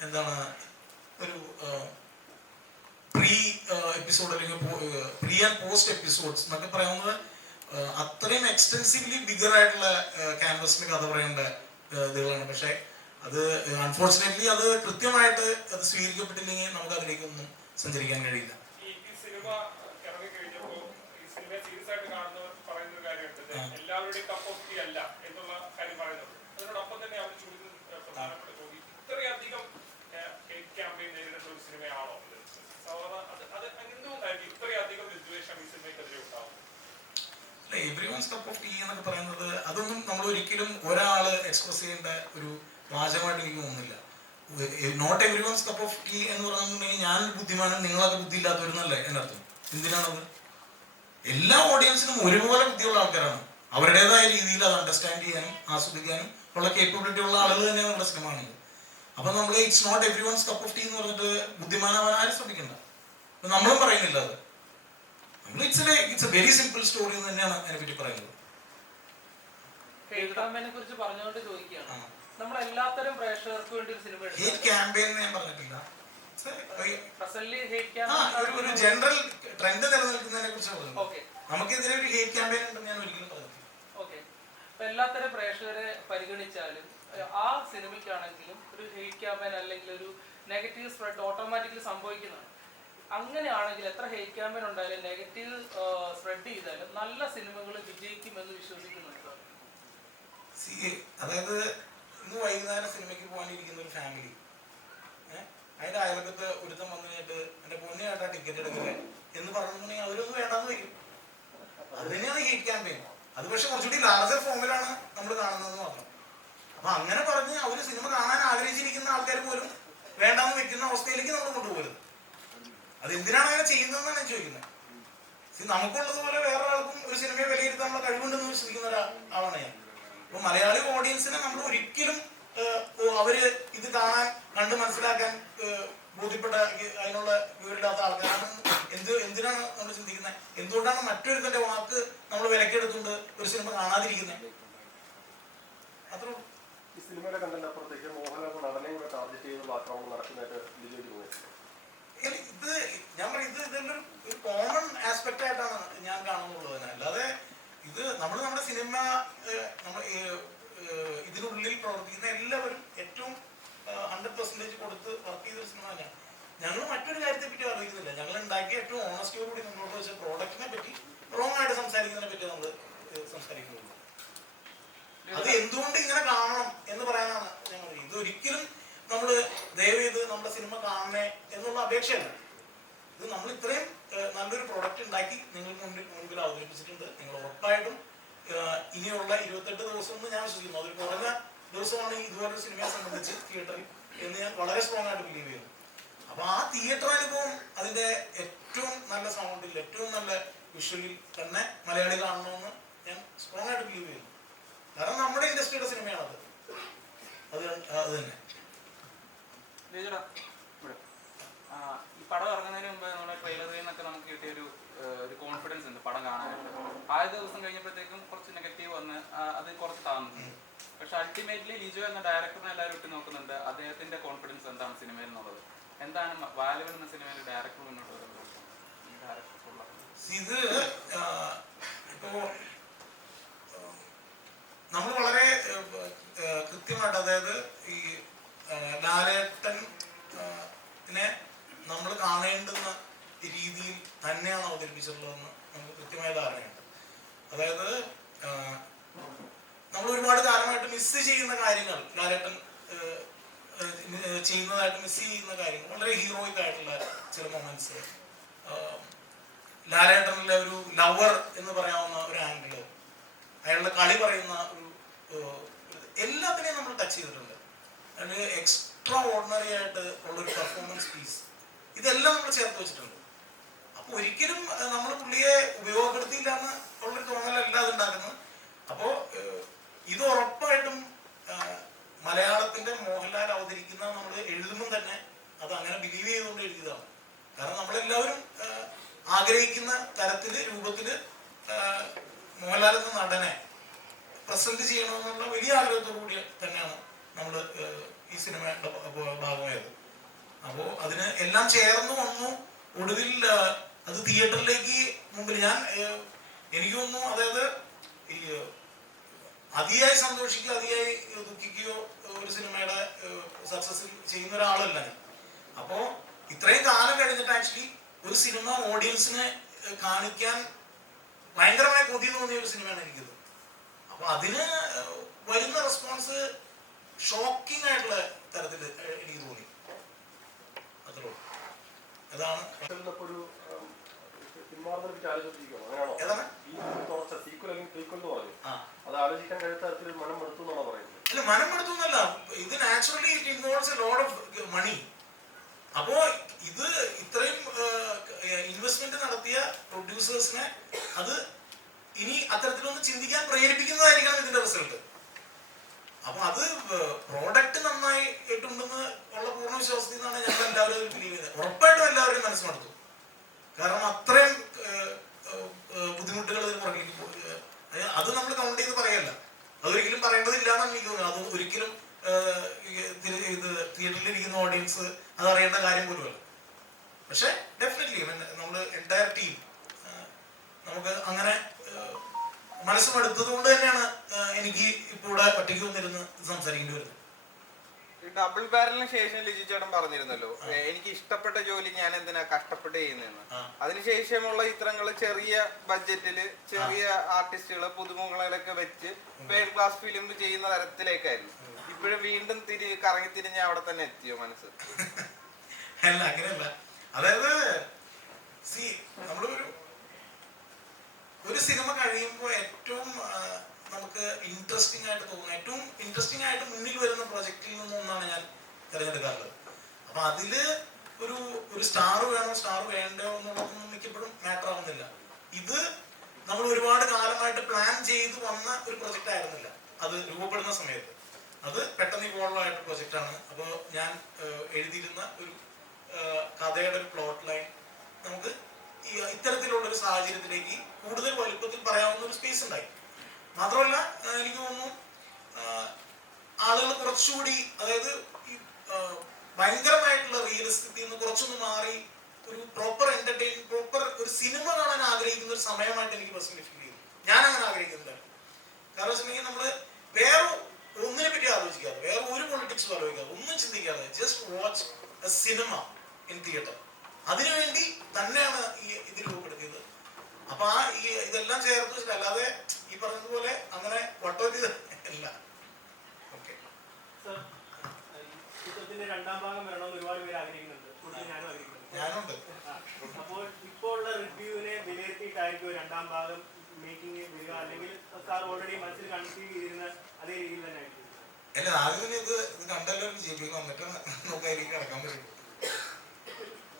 എന്താണ് ഒരു പ്രീ എപ്പിസോഡ് അല്ലെങ്കിൽ പ്രീ ആൻഡ് പോസ്റ്റ് എപ്പിസോഡ്സ് എന്നൊക്കെ പറയുന്നത് അത്രയും എക്സ്റ്റെൻസീവ്ലി ബിഗർ ആയിട്ടുള്ള ക്യാൻവസിന് കഥ പറയേണ്ട ഇതുകളാണ്. പക്ഷെ അത് അൺഫോർച്ചുനേറ്റ്ലി അത് കൃത്യമായിട്ട് അത് സ്വീകരിക്കപ്പെട്ടില്ലെങ്കിൽ നമുക്ക് അതിലേക്കൊന്നും സഞ്ചരിക്കാൻ കഴിയില്ല. എല്ലാവരുടെയും കപ്പ് ഓഫ് ടീ അല്ല എന്നുള്ള കാര്യം പറയുന്നത്. അതിനോടൊപ്പം തന്നെ അവർ ചോദിക്കുന്ന പ്രധാനപ്പെട്ട ചോദ്യം, ഇത്രയധികം ഹേറ്റ് ക്യാമ്പയിൻ നേരിടുന്ന ഒരു സിനിമയാണോ ഇത്? അത് എന്തുകൊണ്ടായിരിക്കും ഇത്രയധികം വിദ്വേഷം ഈ സിനിമയ്ക്കെതിരെ ഉണ്ടാവും? എവരിവൺസ് കപ്പ് ഓഫ് ടീ എന്നൊക്കെ പറയുന്നത് അതൊന്നും നമ്മൾ ഒരിക്കലും ഒരാള് എക്സ്പ്രസ് ചെയ്യേണ്ട ഒരു വാചകമായിട്ട് എനിക്ക് തോന്നുന്നില്ല. Not everyone's cup of tea എന്ന് പറഞ്ഞിട്ടുണ്ടെങ്കിൽ ഞാൻ ബുദ്ധിമാനും നിങ്ങളൊക്കെ ബുദ്ധി ഇല്ലാത്തവരെന്നല്ലേ എന്നർത്ഥം. എന്തിനാണത്? എല്ലാ ഓഡിയൻസിനും ഒരുപോലെ ബുദ്ധിയുള്ള ആൾക്കാരാണ്. അവരുടേതായ രീതിയിൽ അത് അണ്ടർസ്റ്റാൻഡ് ചെയ്യാനും ആസ്വദിക്കാനും ഉള്ള കേപ്പബിലിറ്റി ഉള്ള ആളുകൾ തന്നെയാണ് നമ്മുടെ സിനിമ കാണുന്നത്. അപ്പൊ നമ്മൾ it's not everyone's cup of tea എന്ന് പറഞ്ഞിട്ട് ബുദ്ധിമാനാവാൻ ആരും ശ്രമിക്കണ്ട. നമ്മളും പറയുന്നില്ല അത്. നമ്മൾ it's a very simple story എന്ന് തന്നെയാണ് അതിനെപ്പറ്റി പറയുന്നത്. കുറിച്ച് പറഞ്ഞുകൊണ്ട് ചോദിക്കുകയാണ്, നമ്മൾ എല്ലാത്തരം പ്രേക്ഷകർക്ക് വേണ്ടി ഒരു സിനിമ ഹേറ്റ് ക്യാമ്പയിൻ ഞാൻ പറഞ്ഞിട്ടില്ല. ഒരു ജനറൽ ട്രെൻഡ് നിലനിൽക്കുന്നതിനെ കുറിച്ച് നമുക്കെതിരെ ഒരു ഹേറ്റ് ക്യാമ്പയിൻ ഉണ്ടെന്ന് ഞാൻ ഒരിക്കലും പറഞ്ഞിട്ടില്ല. എല്ലാത്തരം പ്രേക്ഷകരെ പരിഗണിച്ചാലും ആ സിനിമയ്ക്കാണെങ്കിലും ഒരു ഹേറ്റ് ക്യാമ്പയിൻ അല്ലെങ്കിൽ ഒരു നെഗറ്റീവ് സ്പ്രെഡ് ഓട്ടോമാറ്റിക്കലി സംഭവിക്കുന്നതാണ്. അങ്ങനെയാണെങ്കിൽ എത്ര ഹേറ്റ് ക്യാമ്പയിൻ ഉണ്ടായാലും നെഗറ്റീവ് സ്പ്രെഡ് ചെയ്താലും നല്ല സിനിമകൾ വിജയിക്കുമെന്ന് വിശ്വസിക്കുന്നുണ്ട്. അതായത് ഇന്ന് വൈകുന്നേരം സിനിമയ്ക്ക് പോകാനിരിക്കുന്ന ഒരു ഫാമിലി, അതിന്റെ അയൽക്കത്ത് ഒരുത്തം വന്നു കഴിഞ്ഞിട്ട് എന്റെ പൊന്നിയായിട്ടാ ടിക്കറ്റ് എടുക്കല്ലേ എന്ന് പറഞ്ഞിട്ടുണ്ടെങ്കിൽ അവരൊന്നും വേണ്ടാന്ന് വയ്ക്കും. അത് തന്നെയാണ് ഹേറ്റ് ക്യാമ്പയിൻ. അത് പക്ഷെ കുറച്ചുകൂടി ലാർജർ ഫോമിലാണ് നമ്മൾ കാണുന്നത് മാത്രം. അപ്പൊ അങ്ങനെ പറഞ്ഞ് അവര് സിനിമ കാണാൻ ആഗ്രഹിച്ചിരിക്കുന്ന ആൾക്കാർ പോലും വേണ്ടാന്ന് വെക്കുന്ന അവസ്ഥയിലേക്ക് നമ്മൾ കൊണ്ടുപോകരുത്. അത് എന്തിനാണ് അങ്ങനെ ചെയ്യുന്നതെന്നാണ് ഞാൻ ചോദിക്കുന്നത്. നമുക്കുള്ളതുപോലെ വേറെ ആൾക്കും ഒരു സിനിമയെ വിലയിരുത്താനുള്ള കഴിവുണ്ടെന്ന് വിശ്വസിക്കുന്ന ഒരാളാണ് ഞാൻ. അപ്പൊ മലയാളി ഓഡിയൻസിനെ നമ്മൾ ഒരിക്കലും അവര് ഇത് കാണാൻ കണ്ട് മനസ്സിലാക്കാൻ ബോധ്യപ്പെട്ട അതിനുള്ള വിവരമില്ലാത്ത ആൾക്കാരാണ് എന്തിനാണ് നമ്മൾ ചിന്തിക്കുന്നത്? എന്തുകൊണ്ടാണ് മറ്റൊരുത്തന്റെ വാക്ക് നമ്മൾ വിലക്കെടുത്തുകൊണ്ട് ഒരു സിനിമ കാണാതിരിക്കുന്നത്? അത്രേ ഉള്ളൂ. ഈ സിനിമയുടെ കണ്ടന്റ് അപ്പുറത്തേക്ക് മോഹൻലാൽ നടനെയും കൂടെ ടാർഗറ്റ് ചെയ്തുള്ള ആക്രമണം നടക്കുന്നതായിട്ട് ലിജോ തോന്നുന്നു. ഇത് ഞാൻ പറയും, ഇതെല്ലാം ഒരു കോമൺ ആസ്പെക്ട് ആയിട്ടാണ് ഞാൻ കാണുന്നുള്ളത് തന്നെ. അല്ലാതെ ഇത് നമ്മുടെ സിനിമ ഇതിനുള്ളിൽ പ്രവർത്തിക്കുന്ന എല്ലാവരും ഏറ്റവും 100% കൊടുത്ത് വർക്ക് ചെയ്തൊരു സിനിമ തന്നെയാണ്. ഞങ്ങൾ മറ്റൊരു കാര്യത്തെ പറ്റി അറിയിക്കുന്നില്ല. ഞങ്ങൾ ഉണ്ടാക്കിയ ഏറ്റവും ഓണസ്റ്റിയോടുകൂടി മുന്നോട്ട് വെച്ച പ്രോഡക്റ്റിനെ പറ്റി റോങ് ആയിട്ട് സംസാരിക്കുന്നതിനെ പറ്റി നമ്മൾ സംസാരിക്കുന്നുള്ളൂ. അത് എന്തുകൊണ്ട് ഇങ്ങനെ കാണണം എന്ന് പറയാനാണ് ഞങ്ങൾ. ഇതൊരിക്കലും നമ്മൾ ദയവ് ചെയ്ത് നമ്മുടെ സിനിമ കാണണേ എന്നുള്ള അപേക്ഷയല്ല. ഇത് നമ്മൾ ഇത്രയും നല്ലൊരു പ്രോഡക്റ്റ് ഉണ്ടാക്കി നിങ്ങൾക്ക് മുൻപിൽ അവതരിപ്പിച്ചിട്ടുണ്ട്. നിങ്ങൾ ഉറപ്പായിട്ടും ഇനിയുള്ള 28 ദിവസം എന്ന് ഞാൻ വിശ്വസിക്കുന്നു. അതൊരു കുറഞ്ഞ ദിവസമാണ് ഇതുപോലൊരു സിനിമയെ സംബന്ധിച്ച് തിയേറ്ററിൽ എന്ന് ഞാൻ വളരെ സ്ട്രോങ് ആയിട്ട് ബിലീവ് ചെയ്യുന്നു. അപ്പൊ ആ തിയേറ്റർ അനുഭവം അതിന്റെ ഏറ്റവും നല്ല സൗണ്ടിൽ ഏറ്റവും നല്ല വിഷ്വലിൽ തന്നെ മലയാളി കാണണമെന്ന് ഞാൻ സ്ട്രോങ് ആയിട്ട് ബിലീവ് ചെയ്യുന്നു. കാരണം നമ്മുടെ ഇൻഡസ്ട്രിയുടെ സിനിമയാണത്. അത് തന്നെ. ഈ പടം ഇറങ്ങുന്നതിന് മുമ്പ് നമ്മുടെ ട്രെയിലറിൽ നിന്നൊക്കെ നമുക്ക് കിട്ടിയൊരു കോൺഫിഡൻസ് ഉണ്ട് പടം കാണാനായിട്ട്. ആദ്യ ദിവസം കഴിഞ്ഞപ്പോഴത്തേക്കും കുറച്ച് നെഗറ്റീവ് വന്ന് അത് കുറച്ച് താഴ്ന്നു. പക്ഷെ അൾട്ടിമേറ്റ്ലി ലിജോ എന്ന ഡയറക്ടറിനെ എല്ലാവരും ഇട്ട് നോക്കുന്നുണ്ട്. അദ്ദേഹത്തിന്റെ കോൺഫിഡൻസ് എന്താണ് സിനിമയിൽ എന്നുള്ളത്, എന്താണ് വാലുകൾ എന്ന സിനിമയിൽ ഡയറക്ടർ മുന്നോട്ട് വരുന്നത്? ഇത് ഇപ്പോ നമ്മൾ വളരെ കൃത്യമായിട്ട്, അതായത് ഈ ലാലേട്ടനെ നമ്മൾ കാണേണ്ടുന്ന രീതിയിൽ തന്നെയാണ് അവതരിപ്പിച്ചിട്ടുള്ളതെന്ന് നമുക്ക് കൃത്യമായ ധാരണയുണ്ട്. അതായത് നമ്മൾ ഒരുപാട് കാലമായിട്ട് മിസ് ചെയ്യുന്ന കാര്യങ്ങൾ, ലാലേട്ടൻ ചെയ്യുന്നതായിട്ട് മിസ് ചെയ്യുന്ന കാര്യങ്ങൾ, വളരെ ഹീറോയിക് ആയിട്ടുള്ള ചില മൊമെന്റ്സ്, ലാലേട്ടനിലെ ഒരു ലവർ എന്ന് പറയാവുന്ന ഒരു ആംഗിള്, അയാളുടെ കളി പറയുന്ന ഒരു എല്ലാത്തിനെയും നമ്മൾ ടച്ച് ചെയ്തിട്ടുണ്ട്. അതിന് എക്സ്ട്രാ ഓർഡിനറി ആയിട്ട് ഉള്ളൊരു പെർഫോമൻസ് പീസ്, ഇതെല്ലാം നമ്മൾ ചേർത്ത് വെച്ചിട്ടുണ്ട്. അപ്പൊ ഒരിക്കലും നമ്മൾ പുള്ളിയെ ഉപയോഗപ്പെടുത്തിയില്ല എന്ന് ഉള്ളൊരു തോന്നലല്ല അത് ഉണ്ടാക്കുന്നത്. അപ്പോ ഇത് ഉറപ്പായിട്ടും മലയാളത്തിന്റെ മോഹൻലാൽ അവതരിക്കുന്ന നമ്മൾ എഴുതുമ്പോൾ തന്നെ അത് അങ്ങനെ ബിലീവ് ചെയ്തുകൊണ്ട് എഴുതിയതാണ്. കാരണം നമ്മളെല്ലാവരും ആഗ്രഹിക്കുന്ന തരത്തില് രൂപത്തില് മോഹൻലാൽ എന്ന നടനെ പ്രസന്റ് ചെയ്യണമെന്നുള്ള വലിയ ആഗ്രഹത്തോടു കൂടി തന്നെയാണ് നമ്മൾ ഈ സിനിമയുടെ ഭാഗമായത്. അപ്പോ അതിന് എല്ലാം ചേർന്ന് വന്നു. ഒടുവിൽ അത് തിയേറ്ററിലേക്ക് മുമ്പിൽ എനിക്ക് തോന്നുന്നു, അതായത് ഈ അതിയായി സന്തോഷിക്കുകയോ അതിയായി ദുഃഖിക്കുകയോ ഒരു സിനിമയുടെ സക്സസിൽ ചെയ്യുന്ന ഒരാളല്ല ഞാൻ. അപ്പോ ഇത്രയും കാലം കഴിഞ്ഞിട്ട് ആക്ച്വലി ഒരു സിനിമ ഓഡിയൻസിനെ കാണിക്കാൻ ഭയങ്കരമായ കൊതി തോന്നിയ ഒരു സിനിമയാണ് എനിക്കിത്. അപ്പൊ അതിന് വരുന്ന റെസ്പോൺസ് ഷോക്കിംഗ് ആയിട്ടുള്ള തരത്തിൽ എനിക്ക് തോന്നി. അത്രേ അതാണ്. അല്ല, മനം എടുത്തു എന്നല്ല, ഇത് naturally it involves a lot of money. അപ്പോ ഇത് ഇത്രയും ഇൻവെസ്റ്റ്മെന്റ് നടത്തിയ പ്രൊഡ്യൂസേഴ്സിനെ അത് ഇനി അത്തരത്തിലൊന്ന് ചിന്തിക്കാൻ പ്രേരിപ്പിക്കുന്നതായിരിക്കണം ഇതിന്റെ റിസൾട്ട്. അപ്പൊ അത് പ്രോഡക്റ്റ് നന്നായിട്ടുണ്ടെന്ന് ഉള്ള പൂർണ്ണ വിശ്വാസത്തിൽ നിന്നാണ് ഞങ്ങൾ എല്ലാവരും ബിലീവ് ചെയ്യുന്നത്. ഉറപ്പായിട്ടും എല്ലാവരുടെയും മനസ്സുമടുത്തു. കാരണം അത്രയും ബുദ്ധിമുട്ടുകൾ ഇതിന് പുറകിലേക്ക് പോയി. അത് നമ്മൾ കൗണ്ട് ചെയ്ത് പറയല്ല, അതൊരിക്കലും പറയേണ്ടതില്ല എന്നാണ് എനിക്ക് തോന്നുന്നത്. അത് ഒരിക്കലും ഇത് തിയേറ്ററിലിരിക്കുന്ന ഓഡിയൻസ് അതറിയേണ്ട കാര്യം പോലുമല്ല. പക്ഷെ ഡെഫിനറ്റ്ലി നമ്മൾ എൻറ്റയർ ടീം നമുക്ക് അങ്ങനെ മനസ്സുമെടുത്തത് കൊണ്ട് തന്നെയാണ് എനിക്ക് ഇപ്പോൾ ഇവിടെ ഒറ്റയ്ക്ക് വന്നിരുന്ന് സംസാരിക്കേണ്ടി വരുന്നത്. ഡബിൾ ബാരലിന് ശേഷം ലിജി ചേട്ടൻ പറഞ്ഞിരുന്നല്ലോ, എനിക്ക് ഇഷ്ടപ്പെട്ട ജോലി ഞാൻ എന്തിനാ കഷ്ടപ്പെട്ട് ചെയ്യുന്നതെന്ന്. അതിനുശേഷമുള്ള ചിത്രങ്ങള് ചെറിയ ബഡ്ജറ്റില് ചെറിയ ആർട്ടിസ്റ്റുകളെ പുതുമുഖങ്ങളൊക്കെ വെച്ച് വേൾഡ് ക്ലാസ് ഫിലിം ചെയ്യുന്ന തരത്തിലേക്കായിരുന്നു. ഇപ്പോഴും വീണ്ടും കറങ്ങി തിരിഞ്ഞ് അവിടെ തന്നെ എത്തിയോ മനസ്സ്? അല്ല, അങ്ങനെയല്ല. അതായത് നമ്മളൊരു സിനിമ കഴിയുമ്പോൾ ഏറ്റവും നമുക്ക് ഇൻട്രസ്റ്റിംഗ് ആയിട്ട് തോന്നുന്നത്, ഏറ്റവും ഇൻട്രസ്റ്റിംഗ് ആയിട്ട് മുന്നിൽ വരുന്ന പ്രൊജക്റ്റിൽ നിന്നൊന്നാണ് ഞാൻ തിരഞ്ഞെടുക്കാറുള്ളത്. അപ്പൊ അതില് ഒരു സ്റ്റാർ വേണോ സ്റ്റാർ വേണ്ടോ എന്നുള്ളതൊന്നും മിക്കപ്പോഴും മാറ്റർ ആവുന്നില്ല. ഇത് നമ്മൾ ഒരുപാട് കാലമായിട്ട് പ്ലാൻ ചെയ്ത് വന്ന ഒരു പ്രൊജക്റ്റ് ആയിരുന്നില്ല. അത് രൂപപ്പെടുന്ന സമയത്ത് അത് പെട്ടെന്ന് ഇവോൾവ് ആയിട്ട് പ്രൊജക്റ്റാണ്. അപ്പോൾ ഞാൻ എഴുതിയിരുന്ന ഒരു കഥയുടെ ഒരു പ്ലോട്ട് ലൈൻ നമുക്ക് ഇത്തരത്തിലുള്ള ഒരു സാഹചര്യത്തിലേക്ക് കൂടുതൽ വലുപ്പത്തിൽ പറയാവുന്ന ഒരു സ്പേസ് ഉണ്ടായി. മാത്രമല്ല എനിക്ക് തോന്നുന്നു ആളുകൾ കുറച്ചുകൂടി, അതായത് ഈ ഭയങ്കരമായിട്ടുള്ള റിയലിസ്റ്റിക്കിൽ നിന്ന് കുറച്ചൊന്ന് മാറി ഒരു പ്രോപ്പർ പ്രോപ്പർ ഒരു സിനിമ കാണാൻ ആഗ്രഹിക്കുന്ന ഒരു സമയമായിട്ട് എനിക്ക് പേഴ്സണലി ഫീൽ ചെയ്തു. ഞാൻ അങ്ങനെ ആഗ്രഹിക്കുന്നില്ല. കാരണം വെച്ചിട്ടുണ്ടെങ്കിൽ നമ്മള് വേറെ ഒന്നിനെ പറ്റി ആലോചിക്കാതെ, വേറെ ഒരു പൊളിറ്റിക്സും ആലോചിക്കാതെ, ഒന്നും ചിന്തിക്കാതെ just watch A cinema in theatre, അതിനുവേണ്ടി തന്നെയാണ് ഇത് രൂപപ്പെടുത്തിയത്. അപ്പൊ ഇതെല്ലാം ചേർത്ത് വെച്ചിട്ട്, അല്ലാതെ ഈ പറഞ്ഞതുപോലെ അങ്ങനെ വട്ടവത്തി അല്ല. ഓക്കെ, ചിത്രത്തിന്റെ രണ്ടാം ഭാഗം വരണമെന്ന് ഒരുപാട് പേര് ആഗ്രഹിക്കുന്നുണ്ട്. ഞാനും ആഗ്രഹിക്കുന്നുണ്ട്. ഞാനുണ്ട്. അപ്പോൾ ഇപ്പോൾ ഉള്ള റിവ്യൂവിനെ വിലയിരുത്തിയിട്ടായിരിക്കും രണ്ടാം ഭാഗം മേക്കിംഗ് വരിക, അല്ലെങ്കിൽ സാർ ഓൾറെഡി മനസ്സിൽ കൺസീവ് ചെയ്തിരുന്ന അതേ രീതിയിൽ തന്നെ ആയിരിക്കും? അല്ല, ആദ്യം ഇത് കണ്ടല്ലോ ജീവിക്കും, എന്നിട്ട് നോക്കായിരിക്കും കിടക്കാൻ പറ്റും.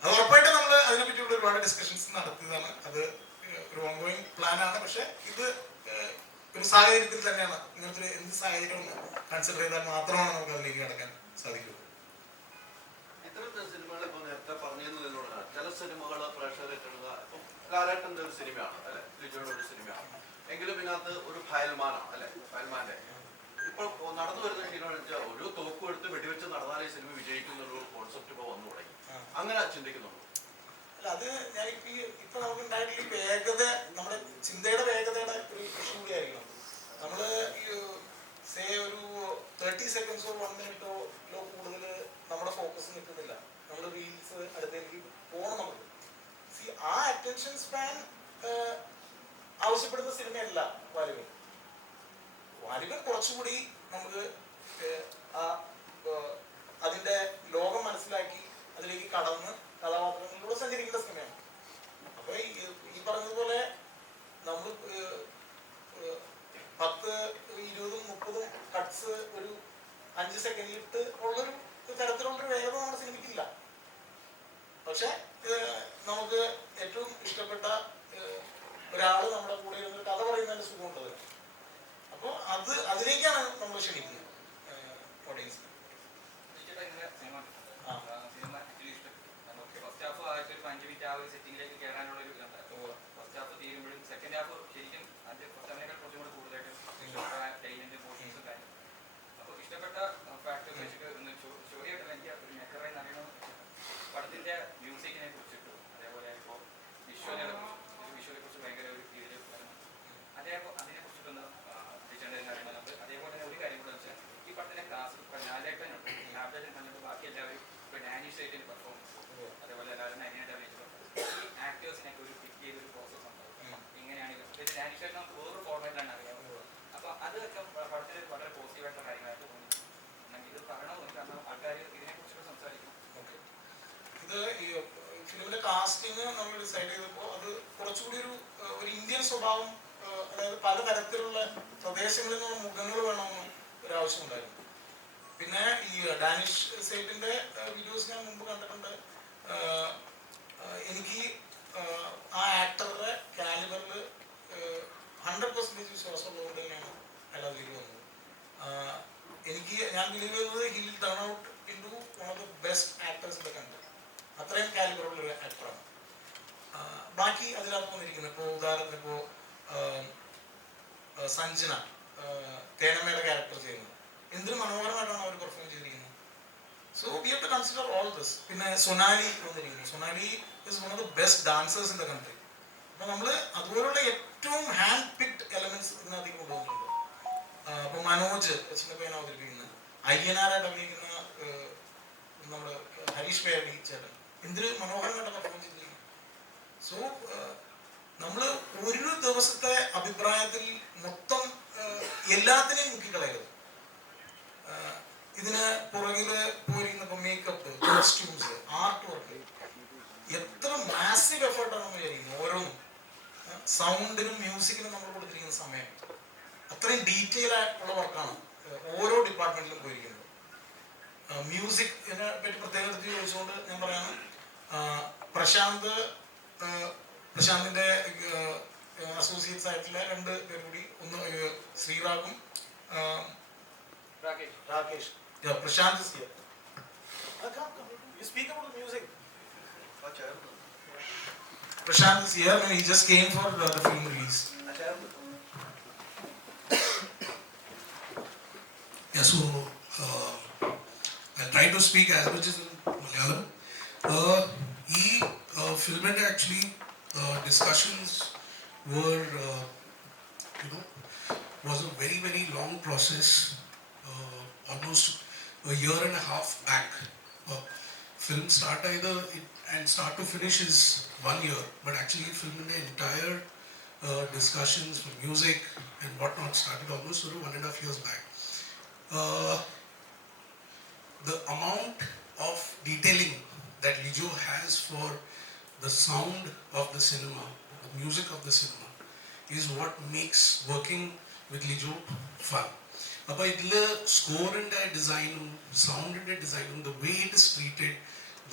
അത് ഉറപ്പായിട്ട് നമ്മൾ അതിനെപ്പറ്റിയുള്ള ഒരുപാട് ഡിസ്കഷൻസ് നടത്തിയതാണ്. അത് ഒരു ഓൺഗോയിങ് പ്ലാനാണ്. പക്ഷെ ഇത് ഒരു സാഹചര്യത്തിൽ തന്നെയാണ്. ഇങ്ങനത്തെ എന്ത് സാഹചര്യം ഒന്ന് കൺസിഡർ ചെയ്താൽ മാത്രമാണ് നമുക്ക് അതിലേക്ക് കിടക്കാൻ സാധിക്കുള്ളൂ. ഇത്തരത്തിൽ സിനിമകൾ ഇപ്പൊ നേരത്തെ പറഞ്ഞതിലൂടെയാണ് ചില സിനിമകൾ പ്രേക്ഷകരെ കിട്ടുക. ഇപ്പം ലാലേട്ടൻ്റെ ഒരു സിനിമയാണ് അല്ലെ, ലിജോയുടെ ഒരു സിനിമയാണ് എങ്കിലും ഇതിനകത്ത് ഒരു ഫയൽമാനാണ് അല്ലെ, ഫയൽമാന്റെ ഇപ്പോൾ നടന്നു വരുന്ന ശരിയാണെന്ന് വെച്ചാൽ ഒരു തോക്കും എടുത്ത് വെടിവെച്ച് നടന്നാലേ ഈ സിനിമ വിജയിക്കുന്ന ഒരു കോൺസെപ്റ്റ് ഇപ്പോൾ വന്നു തുടങ്ങി. അങ്ങനെ ചിന്തിക്കുന്നുണ്ടോ? അല്ല, അത് ഞാൻ ഇപ്പൊ നമുക്ക് ഉണ്ടായിട്ടുള്ള വേഗത, നമ്മുടെ ചിന്തയുടെ വേഗതയുടെ ഒരു ഇഷ്യൂ കൂടിയായിരിക്കണം. നമ്മള് സേ ഒരു 30 സെക്കൻഡ്സോ 1 മിനിറ്റോ കൂടുതൽ നമ്മുടെ ഫോക്കസ് നിൽക്കുന്നില്ല. നമ്മൾ റീൽസ് അടുത്തേക്ക് പോകണം. നമുക്ക് ആ അറ്റൻഷൻ സ്പാൻ ആവശ്യപ്പെടുന്ന സിനിമയല്ല വാലിബൻ. വാലിബൻ കുറച്ചുകൂടി നമുക്ക് അതിന്റെ ലോകം മനസ്സിലാക്കി അതിലേക്ക് കടന്ന് കഥാപാത്രങ്ങളിലൂടെ സഞ്ചരിക്കുന്ന സിനിമയാണ്. അപ്പൊ ഈ പറഞ്ഞതുപോലെ നമ്മൾ 10, 20, 30 കട്ട്സ് ഒരു 5 സെക്കൻഡിലിട്ട് ഉള്ളൊരു തരത്തിലുള്ളൊരു വേഗത നമ്മുടെ സിനിമയ്ക്കില്ല. പക്ഷെ നമുക്ക് ഏറ്റവും ഇഷ്ടപ്പെട്ട ഒരാള് നമ്മുടെ കൂടെ ഇരുന്നൊരു കഥ പറയുന്നതിന്റെ സുഖമുണ്ടത്. അപ്പോൾ അതിലേക്കാണ് നമ്മൾ ക്ഷണിക്കുന്നത് ഓഡിയൻസ്. ഫസ്റ്റ് ഹാഫ് ആയിട്ട് ഒരു 5 മിനിറ്റ് ആ ഒരു സെറ്റിംഗിലേക്ക് കയറാനുള്ള ഒരു ഇതുണ്ടായിരുന്നു. ഫസ്റ്റ് ഹാഫ് തീരുമ്പോഴും സെക്കൻഡ് ഹാഫ് ശരിക്കും അതിന്റെ ഫസ്റ്റ് ഹാഫിനേക്കാൾ കുറച്ചും കൂടെ കൂടുതലായിട്ട് ടൈലിന്റെ പോർഷൻസും കാര്യം. അപ്പോൾ ഇഷ്ടപ്പെട്ട ഫാക്ടേഴ്സ് വെച്ചിട്ട് ഒന്ന് സ്റ്റോറിയായിട്ട് എനിക്ക് ഒരു മെക്കറായി അറിയണമെന്ന് വെച്ചാൽ പടത്തിന്റെ മ്യൂസിക്കിനെ കുറിച്ചിട്ടും അതേപോലെ ഇപ്പോൾ വിഷ്വലെ കുറിച്ച് ഭയങ്കര ഒരു രീതിയിൽ അതേപോലെ അതിനെ കുറിച്ചിട്ടൊന്ന് ടീച്ചറിന്റെ അറിയണമെന്നുണ്ട്. അതേപോലെ തന്നെ ഒരു കാര്യം കൂടെ വെച്ചാൽ ഈ പടത്തിന്റെ ക്ലാസ് ഇപ്പോൾ ലാലേട്ടനുണ്ട്, ലാലേട്ടൻ കണ്ടിട്ട് ബാക്കി എല്ലാവരും ഇപ്പോൾ ഡാനിഷ് ആയിട്ട് പെർഫോമൻസ്, അതേപോലെ എല്ലാവരും അനിയായിട്ട് അഭിനയിച്ചത് ഈ ആക്ടേഴ്സിനൊക്കെ ഒരു പിക്ക് ചെയ്തൊരു പ്രോസസ് ഉണ്ടാവും. ഇങ്ങനെയാണ് ഇത് ഡാനിഷ് ആയിട്ട് നമുക്ക് വേറൊരു ഫോർമാറ്റിലാണ് അറിയാവുന്നത്. അപ്പോൾ അതൊക്കെ പടത്തിൽ വളരെ പോസിറ്റീവായിട്ടുള്ള കാര്യങ്ങളായിട്ട് തോന്നി. ഇത് പറയണമെന്ന് കാരണം ആൾക്കാർ ഇതിനെക്കുറിച്ചൊക്കെ സംസാരിക്കും. ഇത് ഈ ഫിലിമിന്റെ കാസ്റ്റിംഗ് നമ്മൾ ഡിസൈഡ് ചെയ്തപ്പോൾ അത് കുറച്ചുകൂടി ഒരു ഇന്ത്യൻ സ്വഭാവം, അതായത് പലതരത്തിലുള്ള പ്രദേശങ്ങളിൽ നിന്നുള്ള മുഖങ്ങൾ വേണമെന്ന് ഒരാവശ്യമുണ്ടായിരുന്നു. പിന്നെ ഈ ഡാനിഷ് സൈറ്റിന്റെ വീഡിയോസ് ഞാൻ മുമ്പ് കണ്ടിട്ടുണ്ട്. എനിക്ക് ആ ആക്ടറുടെ കാലിബറിൽ 100% വിശ്വാസമുള്ളതുകൊണ്ട് തന്നെയാണ് അയാൾ ആ വീഡിയോ വന്നത്. ഞാൻ ബിലീവ് ചെയ്തത് he will turn out into one of the best actors in the country. അത്രയും കാലിബറുള്ള ഒരു ആക്ടറാണ്. ബാക്കി അതിനകത്ത് വന്നിരിക്കുന്നത് ഇപ്പോൾ ഉദാഹരണത്തിന് ഇപ്പോൾ സഞ്ജന തേനമ്മയുടെ ക്യാരക്ടർ ചെയ്യുന്നത് എന്തൊരു മനോഹരമായിട്ടാണ് അവർ പെർഫോം ചെയ്തിരിക്കുന്നത്. So we have to consider all this. പിന്നെ സൊനാലി വന്നിരിക്കുന്നു. Sonali is one of the best dancers in the country. അപ്പോൾ നമ്മൾ അതുപോലുള്ള ഏറ്റവും ഹാൻഡ് പിക്ഡ് എലമെന്റ്സ് ഇതിനകത്തേക്ക് കൊണ്ടുവന്നിട്ടുണ്ട്. ഇപ്പോൾ മനോജ് ചിന്ന പയ്യൻ അവതരിപ്പിക്കുന്നത്, അയ്യനാരായിട്ട് അഭിനയിക്കുന്ന നമ്മുടെ ഹരീഷ് പേരടി ചേട്ടൻ എന്തൊരു മനോഹരമായിട്ട് പെർഫോം ചെയ്തിരിക്കുന്നു. സോ നമ്മൾ ഒരു ദിവസത്തെ അഭിപ്രായത്തിൽ മൊത്തം എല്ലാത്തിനെയും മുക്കിക്കളയരുത്. ഇതിന് പുറകില് പോയിരിക്കുന്ന ഇപ്പൊ മേക്കപ്പ്, കോസ്റ്റ്യൂംസ്, ആർട്ട് വർക്ക്, എത്ര മാസീവ് എഫേർട്ടാണെന്ന് വിചാരിക്കുന്നത്. ഓരോന്നും സൗണ്ടിനും മ്യൂസിക്കിനും നമ്മൾ കൊടുത്തിരിക്കുന്ന സമയം അത്രയും ഡീറ്റെയിൽ ആയിട്ടുള്ള വർക്കാണ് ഓരോ ഡിപ്പാർട്ട്മെന്റിലും പോയിരിക്കുന്നത്. മ്യൂസിക്കിനെ പറ്റി പ്രത്യേകം എടുത്ത് ചോദിച്ചുകൊണ്ട് ഞാൻ പറയാണ്, പ്രശാന്തിന്റെ അസോസിയേറ്റ്സ് ആയിട്ടുള്ള 2 പേർ കൂടി, ഒന്ന് ശ്രീറാഗും Rakesh. Prashant is here. Come. You speak about the music. Prashant is here and he just came for the film release. Yeah, so to speak as much as in Malayalam. Film and actually discussions were, was a very, very long process, almost a year and a half back. Film start and start to finish is 1 year, but actually film in the entire discussions for music and whatnot started almost 1.5 years back. The amount of detailing that Lijo has for the sound of the cinema, the music of the cinema, is what makes working with Lijo fun. Appa idile score and design, sound and design, the way it is treated,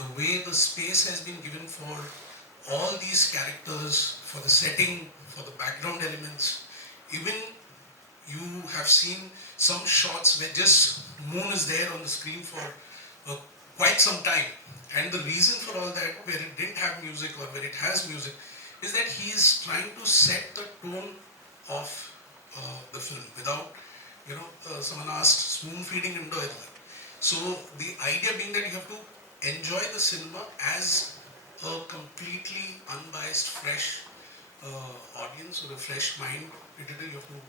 the way the space has been given for all these characters, for the setting, for the background elements. Even you have seen some shots where just moon is there on the screen for quite some time. And the reason for all that, where it didn't have music or where it has music, is that he is trying to set the tone of the film without, someone asked, spoon feeding into it. So the idea being that you have to enjoy the cinema as a completely unbiased, fresh audience or a fresh mind. You have to